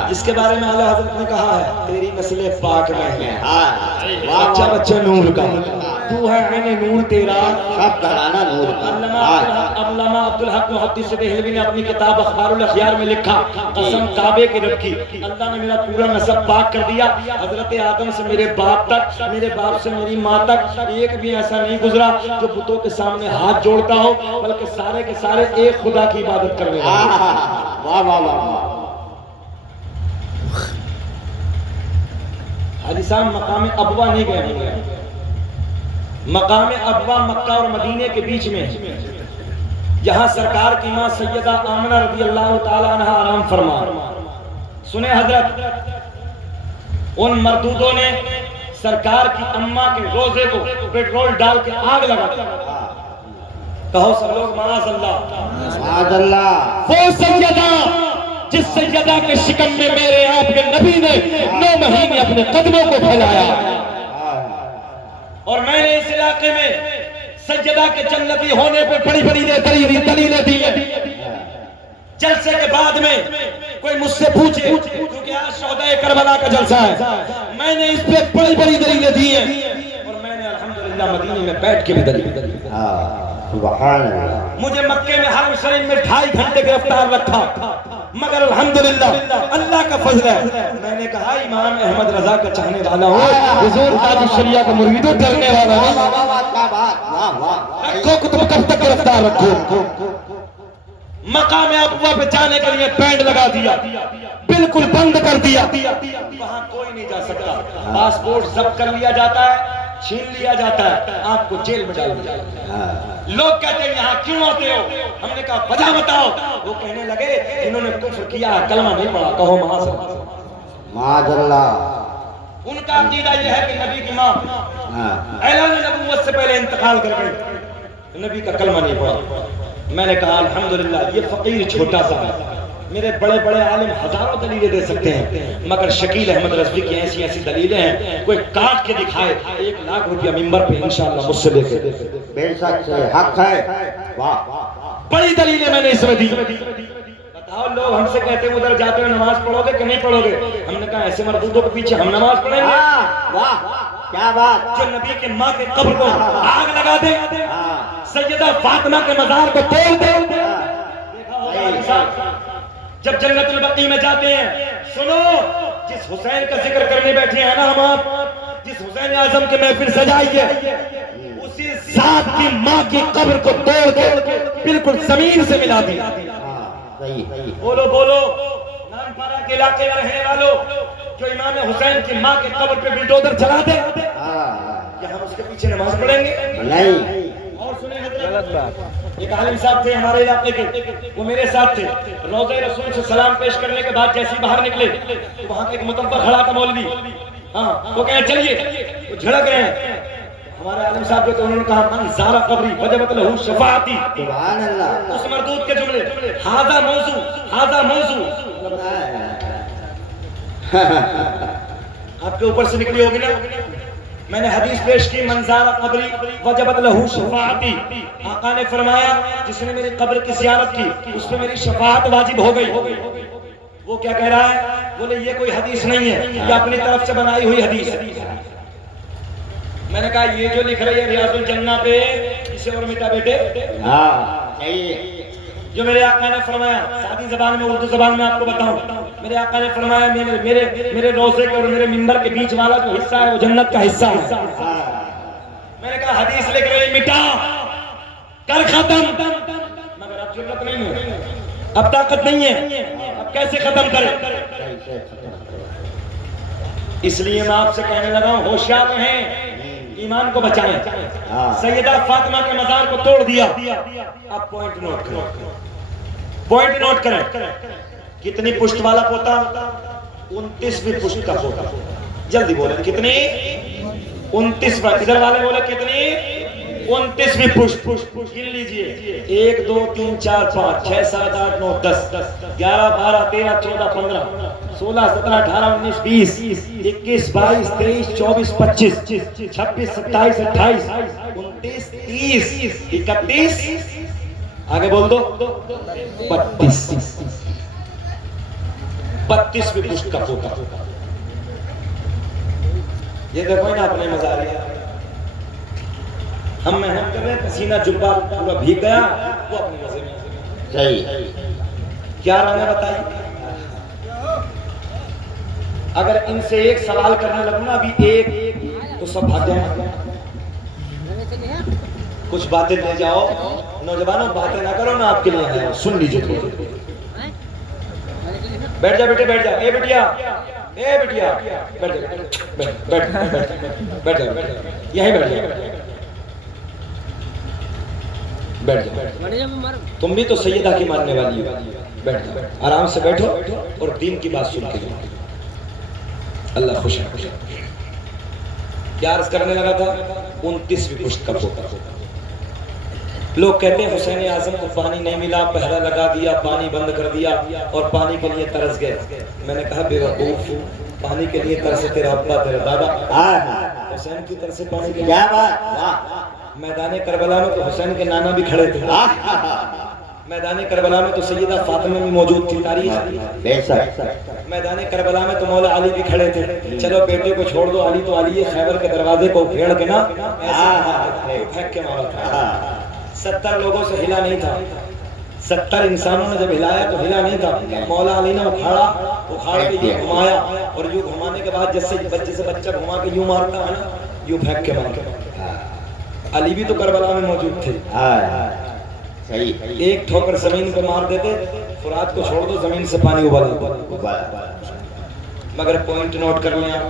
جس کے بارے میں اعلیٰ حضرت نے کہا ہے تیری نسل پاک میں ہے بچہ بچہ نور کا, تو ہے عین نور تیرا سب گھرانا نور کا. علامہ عبدالحق محدث دہلوی نے اپنی کتاب اخبار الاخیار میں لکھا قسم کعبے کی رب کی اللہ نے میرا پورا نسب پاک کر دیا. حضرت آدم سے میرے باپ تک, میرے باپ سے میری ماں تک ایک بھی ایسا نہیں گزرا جو بتوں کے سامنے ہاتھ جوڑتا ہو, بلکہ سارے کے سارے ایک خدا کی عبادت کرنے والے. واہ واہ واہ. حاجی صاحب مقام ابوا نہیں گئے ہوں. مقام ابوا مکہ اور مدینے کے بیچ میں یہاں سرکار کی ماں سیدہ آمنہ رضی اللہ تعالی عنہ آرام فرما. سنیں حضرت, ان مردودوں نے سرکار کی اماں کے روزے کو پیٹرول ڈال کے آگ لگا دیا. کہو سب لوگ معاذ اللہ. معاذ اللہ. وہ سیدہ جس سیدہ کے شکم میں میرے آپ کے نبی نے 9 مہینے اپنے قدموں کو پھیلایا, اور میں نے اس علاقے میں سیدہ کے جنتی ہونے پہ بڑی بڑی دلیلیں دی ہیں. جلسے کے بعد میں کوئی مجھ سے پوچھے, کیونکہ آج شہدائے کربلا کا جلسہ ہے, میں نے اس پہ بڑی بڑی دلیلیں دی ہیں, اور میں نے الحمدللہ مدینے میں بیٹھ کے بھی دلیل دی. سبحان اللہ. مجھے مکے میں حرم شریف میں 2.5 گھنٹے گرفتار رکھا, مگر الحمدللہ اللہ کا فضل ہے. میں نے کہا امام احمد رضا کا چاہنے والا ہوں, حضور قاضی شریعہ کا مرید ہوں, ڈرنے والا ہوں. رکھو کہ تم کب تک گرفتار رکھو. مقام ابوا پہ جانے کے لیے بینڈ لگا دیا, بالکل بند کر دیا. وہاں کوئی نہیں جا سکتا. پاسپورٹ ضبط کر لیا جاتا ہے, چھین لیا جاتا ہے, آپ کو جیل میں ڈال دیا جاتا ہے. لوگ کہتے ہیں یہاں کیوں آتے ہو؟ ہم نے کہا وجہ بتاؤ. وہ کہنے لگے انہوں نے کفر کیا, کلمہ نہیں پڑھا. کہو معاذ اللہ. معاذ اللہ. ان کا عقیدہ یہ ہے کہ نبی کی ماں اعلان نبوت سے پہلے انتقال کر گئی, نبی کا کلمہ نہیں پڑھا. میں نے کہا الحمدللہ یہ فقیر چھوٹا سا ہے, میرے بڑے بڑے عالم ہزاروں دلیلیں دے سکتے ہیں, مگر شکیل احمد رضوی کی ایسی ایسی دلیلیں ہیں کوئی کاٹ کے دکھائے 1 لاکھ روپیہ ممبر پہ انشاءاللہ مجھ سے لے کے. بے شک سے حق ہے. واہ. بڑی دلیلیں میں نے اس میں دی. بتاؤ لوگ ہم سے کہتے ہیں ادھر جاتے ہیں نماز پڑھو گے کہ نہیں پڑھو گے؟ ہم نے کہا ایسے مردودوں کے پیچھے ہم نماز پڑھیں گے؟ واہ کیا بات. جو نبی کے ماں کے قبر کو آگ لگا دے, سیدہ فاطمہ کے مزار کو توڑ دے. جب جنت البقیع میں جاتے ہیں, سنو جس حسین کا ذکر کرنے بیٹھے ہیں نا ہم آپ, جس حسین اعظم کے محفل سجائی ہے, اسی ذات کی ماں کی قبر کو توڑ کے بالکل زمین سے ملا دیا. بولو بولو نام پارا کے علاقے میں رہنے والوں, جو امام حسین کی ماں کے قبر پہ بلڈوزر چلا دے, کیا ہم اس کے پیچھے نماز پڑھیں گے؟ نہیں. اور سنیں حضرت, ایک عالم صاحب تھے ہمارے علاقے کے, وہ میرے ساتھ تھے. روضہ رسول سے سلام پیش کرنے کے بعد جیسے باہر نکلے تو وہاں ایک متبر کھڑا تھا مولوی, ہاں وہ کہے چلیے, وہ جھڑک رہے ہیں. ہمارے عالم صاحب جو تھے انہوں نے کہا من زارا قبری وجبت لہو شفاعتی. سبحان اللہ. اس مردود کے جملے ہاذا موضوع, ہاذا موضوع آپ کے اوپر سے نکلی ہوگی نا. میں نے حدیث پیش کی من زارا قبری وجبت لہو شفاعتی. آقا نے فرمایا جس نے میری قبر کی زیارت کی اس پہ میری شفاعت واجب ہو گئی. وہ کیا کہہ رہا ہے؟ بولے یہ کوئی حدیث نہیں ہے, یہ اپنی طرف سے بنائی ہوئی حدیث ہے. میں نے کہا یہ جو لکھ رہی ہے ریاض الجنہ پہ, اسے اور مٹا بیٹے. جو میرے آقا نے فرمایا سادی زبان میں, اردو زبان میں آپ کو بتاؤں, میرے آقا نے فرمایا میرے روزے کے اور میرے منبر کے بیچ والا جو حصہ ہے وہ جنت کا حصہ ہے. میں نے کہا حدیث لکھ رہی مٹا کر ختم, مگر اب ضرورت نہیں ہے, اب طاقت نہیں ہے, اب کیسے ختم کرے؟ اس لیے میں آپ سے کہنے لگا ہوں ہوشیار رہیں. ایمان کو بچائیں. سیدہ فاطمہ کے مزار کو توڑ دیا. اب پوائنٹ نوٹ کرو, پوائنٹ نوٹ کریں. کتنی پشت والا پوتا؟ 29ویں پشت کا پوتا. جلدی بولیں کتنی؟ 29. ادھر والے بولے کتنی؟ 29ویں پشت. گن لیجئے 1 2 3 4 5 6 7 8 9 10 11 12 13 14 15 16 17 18 19 20 21 22 23 24 25 26 27 28 29 30 31. آگے بول دو. 32. 32ویں پشت کا پوتا. یہ دیکھو نا اپنے مزاریہ ہم محنت کر رہے ہیں, پسینہ جبہ پورا بھیگ گیا, وہ اپنے مزے میں. صحیح. کیا رہنا بتائیے؟ اگر ان سے ایک سوال کرنے لگوں نا ابھی ایک, تو سب بھاگ جائیں. کچھ باتیں لے جاؤ. نوجوانوں باتیں نہ کرو نا, آپ کے لیے ہے, سن لیجیے. بیٹھ جا بیٹے, بیٹھ جا. اے بیٹیا, اے بیٹیا, بیٹھ جا, بیٹھ بیٹھ جا, یہیں بیٹھ جا, بیٹھ جا. تم بھی تو سیدہ کی ماننے والی ہو. بیٹھ جا, آرام سے بیٹھو اور دین کی بات سن کے جاؤ. اللہ خوش ہے. کیا عرض کرنے لگا تھا؟ 29ویں پشت کا پوتا. لوگ کہتے ہیں حسین اعظم کو پانی نہیں ملا, پہرا لگا دیا, پانی بند کر دیا اور پانی کے لیے ترس گئے. میں نے کہا بے وقوف, پانی کے لیے ترسے تیرا ابا تیرا دادا, حسین کی طرف سے پانی کے لیے. کیا بات. میدان کربلا میں تو حسین کے نانا بھی کھڑے تھے. میدان کربلا میں تو سیدہ فاطمہ بھی موجود تھی. تاریخ. میدان کربلا میں تو مولا علی بھی کھڑے تھے. چلو بیٹے کو چھوڑ دو, علی تو علی ہے. خیبر کے دروازے کو پھیڑ کے نا پھینک کے مارا تھا. 70 لوگوں سے ہلا نہیں تھا. 70 انسانوں نے جب ہلایا تو ہلا نہیں تھا. مولا علی نے اکھاڑ کے یہ گھمایا, اور یوں گھمانے کے بعد جیسے بچے سے بچہ گھما کے یوں مارتا ہے نا, یوں پھینک کے مارا. علی بھی تو کربلا میں موجود تھے. ایک ٹھوکر زمین پہ مار دیتے, فرات کو چھوڑ دو, زمین سے پانی ابالا. مگر پوائنٹ نوٹ کر لیں آپ.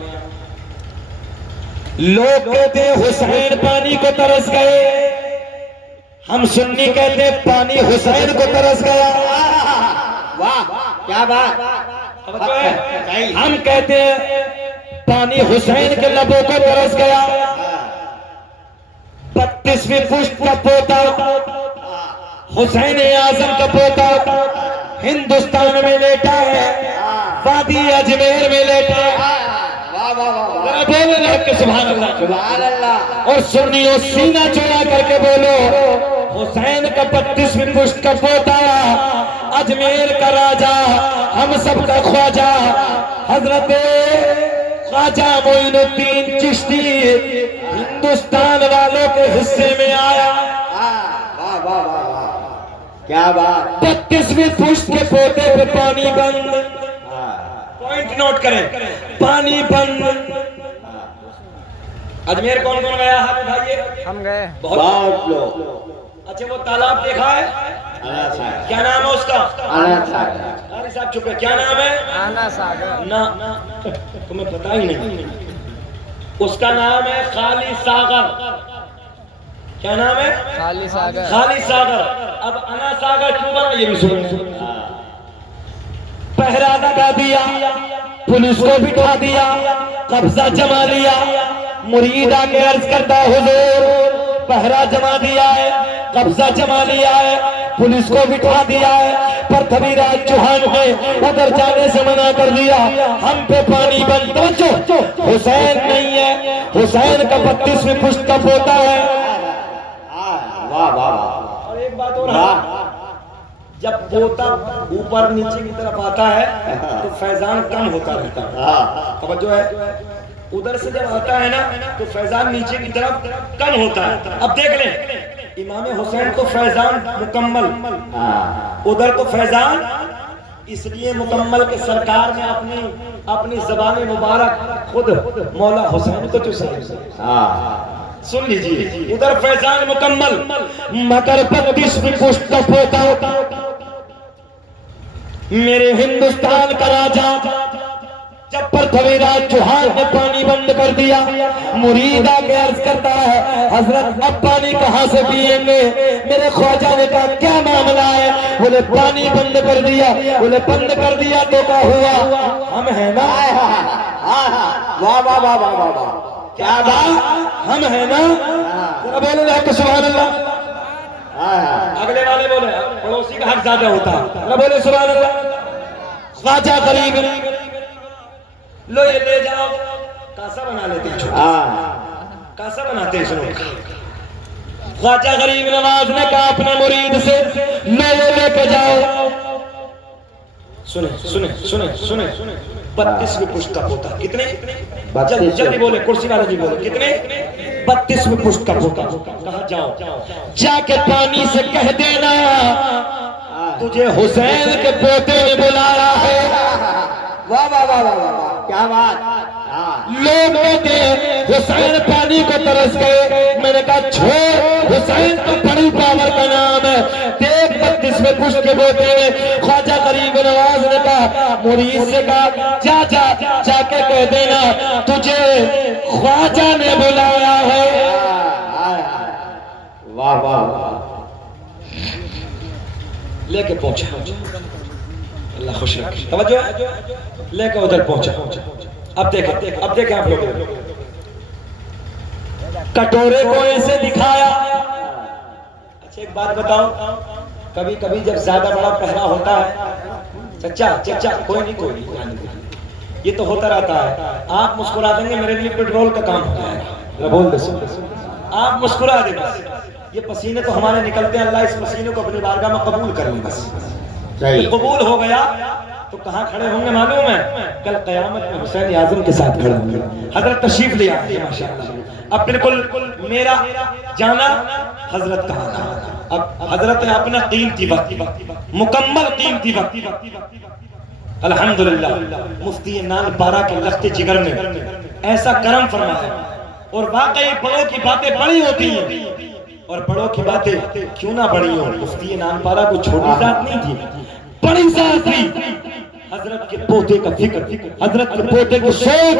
لوگ کہتے ہیں حسین پانی کو ترس گئے, ہم سنی کہتے ہیں پانی حسین کو ترس گیا. واہ کیا بات. ہم کہتے ہیں پانی حسین کے لبوں کو ترس گیا. 32ویں پشت کا پوتا, حسین اعظم کا پوتا, ہندوستان میں لیٹا ہے, وادی اجمیر میں لیٹا ہے. بولے رہے کہ سبحان اللہ, سبحان اللہ. اور سنیو سینہ چوڑا کر کے بولو, حسین کا 32ویں پشت کا پوتا, اجمیر کا راجا, ہم سب کا خواجہ, حضرت خواجہ معین الدین چشتی ہندوستان والوں کے حصے میں آیا. واہ واہ واہ کیا بات. 32ویں پشت کے پوتے پہ پانی بند. پوائنٹ نوٹ کریں, پانی بند. اجمیر کون کون گیا؟ ہاتھ اٹھائیے. ہم گئے. بہت لوگ. اچھا وہ تالاب دیکھا ہے؟ کیا نام ہے اس کا؟ علی صاحب چپ ہے. کیا نام ہے؟ آنا ساگر. نا تمہیں پتہ ہی نہیں. اس کا نام ہے خالی ساگر. کیا نام ہے؟ خالی ساگر. خالی ساگر. اب انا ساگر کیوں بنا یہ بھی سنیں. پہرا لگا دیا, پولیس کو بٹھا دیا, قبضہ جما لیا. مرید آ کے عرض کرتا حضور پہرا جما دیا ہے, قبضہ جما لیا ہے, پولیس کو بٹھا دیا ہے, پر تبھی راج چوہان نے ادھر جانے سے منع کر دیا. ہم پہ پانی بند. توجہ, حسین نہیں ہے, حسین کا 32ویں پشت کا پوتا ہے. واہ واہ. اور ایک بات اور ہے, جب پوتا اوپر نیچے کی طرف آتا ہے تو فیضان کم ہوتا رہتا ہے. توجہ ہے, ادھر سے جب آتا ہے نا تو فیضان نیچے کی طرف کم ہوتا ہے. اب دیکھ لیں, امام حسین تو فیضان مکمل, ادھر تو فیضان اس لیے مکمل کہ سرکار نے اپنی زبان مبارک خود مولا حسین کو چسائی. سن لیجیے, ادھر فیضان مکمل مگر 32ویں پشت کا پوتا, میرے ہندوستان کا راجا, جب پرتھویراج چوہان نے پانی بند کر دیا، مرید آ کے عرض کرتا ہے حضرت اب پانی کہاں سے پئیں گے؟ میرے خواجہ نے کہا کیا معاملہ ہے؟ بولے پانی بند کر دیا۔ بولے بند کر دیا تو کیا ہوا؟ ہم ہیں نا، واہ واہ واہ واہ واہ واہ، کیا بات، ہم ہیں نا، ذرا بولے نا کہ سبحان اللہ۔ اگلے والے بولے پڑوسی کا حق زیادہ ہوتا، ذرا بولے سبحان اللہ۔ خواجہ غریب لو یہ لے جاؤ، کاسا بنا لیتے ہیں، کاسا بناتے ہیں سنو۔ خواجہ غریب نواز نے کہا اپنے مرید سے لو یہ لے کے جاؤ۔ سنیں سنیں سنیں سنیں 32ویں پشت کا پوتا، کتنے؟ جلدی بولے، کرسی والے جی بولے، کتنے؟ 32ویں پشت کا پوتا۔ کہا جاؤ جا کے پانی سے کہہ دینا تجھے حسین کے پوتے نے بلایا ہے۔ واہ واہ واہ واہ واہ، کیا بات۔ لوگ کہتے ہیں حسین پانی کو ترس گئے، میں نے کہا چھوڑ، حسین تو بڑی پاور کا نام ہے۔ دیکھ 32ویں پشت کے پوتے نے خواجہ غریب نواز نے کہا، مرید سے کہا جا جا جا کے کہہ دینا تجھے خواجہ نے بلایا ہے۔ واہ واہ واہ، لے کے پہنچا، اللہ خوش رکھے، توجہ ہے، لے کے ادھر پہنچا۔ اب دیکھیں آپ لوگ، کٹورے کو ایسے دکھایا۔ اچھا ایک بات بتاؤ، کبھی کبھی جب زیادہ بڑا پہرا ہوتا ہے، چچا کوئی نہیں، یہ تو ہوتا رہتا ہے، آپ مسکرا دیں گے میرے لیے پیٹرول کا کام ہوتا ہے، بول دے آپ مسکرا دیں بس، یہ پسینے تو ہمارے نکلتے ہیں، اللہ اس پسینے کو اپنی بارگاہ میں قبول کر لیں بس۔ قبول ہو گیا تو کہاں کھڑے ہوں گے معلوم ہے؟ کل قیامت میں حسین اعظم کے ساتھ کھڑے ہوں گے۔ حضرت تشریف لے آئے ہیں ماشاءاللہ، اب بالکل میرا جانا حضرت کا آنا، اب حضرت نے اپنا قیمتی وقت، مکمل قیمتی وقت، الحمدللہ مفتی نان پارا کے لخت جگر میں ایسا کرم فرمایا، اور واقعی بڑوں کی باتیں بڑی ہوتی ہیں، اور بڑوں کی باتیں کیوں نہ بڑی ہو، مفتی نان پارا کو چھوٹی ذات نہیں تھی، بڑی ذات تھی۔ حضرت کے پوتے کا فکر، حضرت کے پوتے کو سوچ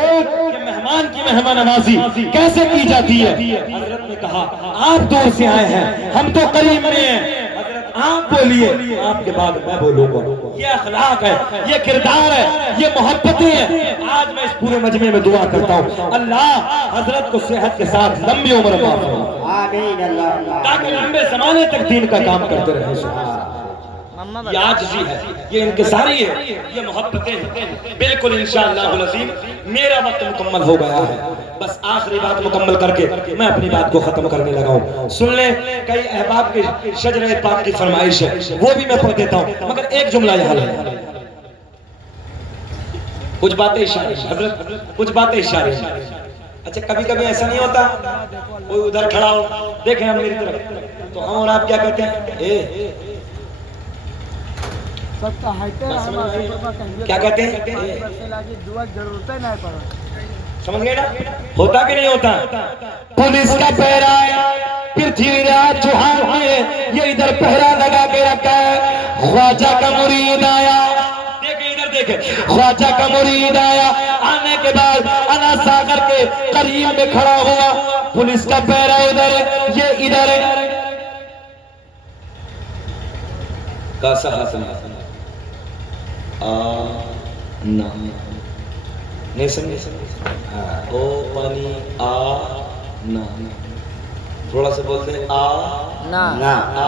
کہ مہمان کی مہمان نوازی کیسے کی جاتی ہے۔ حضرت نے کہا آپ دور سے آئے ہیں، ہم تو قریب میں ہیں، حضرت آپ بولیے، آپ کے بعد میں بولوں گا۔ یہ اخلاق ہے، یہ کردار ہے، یہ محبتیں ہیں۔ آج میں اس پورے مجمع میں دعا کرتا ہوں اللہ حضرت کو صحت کے ساتھ لمبی عمر عطا فرمائے، آمین اللہ، تاکہ لمبے زمانے تک دین کا کام کرتے رہیں۔ یہ عاجزی ہے، یہ انکساری ہے، یہ محبتیں ہیں، بالکل انشاءاللہ العظیم۔ میرا وقت مکمل ہو گیا ہے، بس آخری بات مکمل کر کے میں اپنی بات کو ختم کرنے لگا ہوں۔ سن لیں، کئی احباب کی شجرہ پاک کی فرمائش ہے، وہ بھی میں پڑھ دیتا ہوں، مگر ایک جملہ یہاں ہے، کچھ باتیں اشارے حضرت، کچھ باتیں اشارے۔ اچھا کبھی کبھی ایسا نہیں ہوتا کوئی ادھر کھڑا ہو، دیکھیں ہم میری طرف، تو ہم اور آپ کیا کہتے ہیں؟ کیا کہتے ہیں؟ سمجھ گئے نا؟ ہوتا کہ نہیں ہوتا؟ پولیس کا پہرا ہے، پرتھویراج چوہان ہے، یہ ادھر پہرا لگا کے رکھا ہے۔ خواجہ کا مرید آیا، دیکھیں ادھر دیکھیں، خواجہ کا مرید آیا، آنے کے بعد انا ساگر کے قریب میں کھڑا ہوا، پولیس کا پہرا ادھر ہے، یہ ادھر ہے۔ کاسا حاصل نا نہیں سمجھے، او پانی آ نا، تھوڑا سا بولتے ہیں آ نا، آ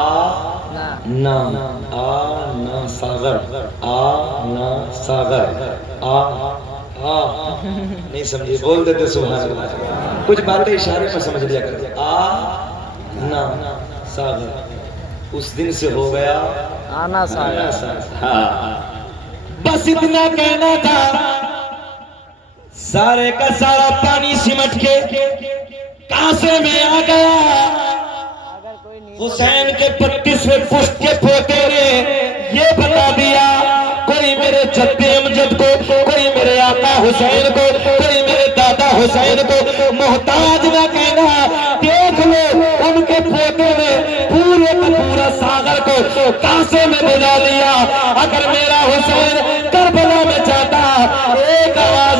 نا، آ نا ساغر، آ نا ساغر، آ نہیں سمجھے، بول دیتے سبحان اللہ۔ کچھ باتیں اشارے میں سمجھ لیا کرتے، آ نا ساغر، اس دن سے ہو گیا آنا ساغر۔ بس اتنا کہنا تھا، سارے کا سارا پانی سمٹ کے کاسے میں آ گیا۔ حسین کے 32ویں پشت کے پوتے نے یہ بتا دیا، کوئی میرے جد امجد کو، کوئی میرے آقا حسین کو، کوئی میرے دادا حسین کو محتاج نہ کہنا۔ دیکھ لو ان کے پوتے نے پورے کا پورا ساغر کو کاسے میں بجا لیا۔ اگر میرا حسین کربلا میں جاتا، ایک آواز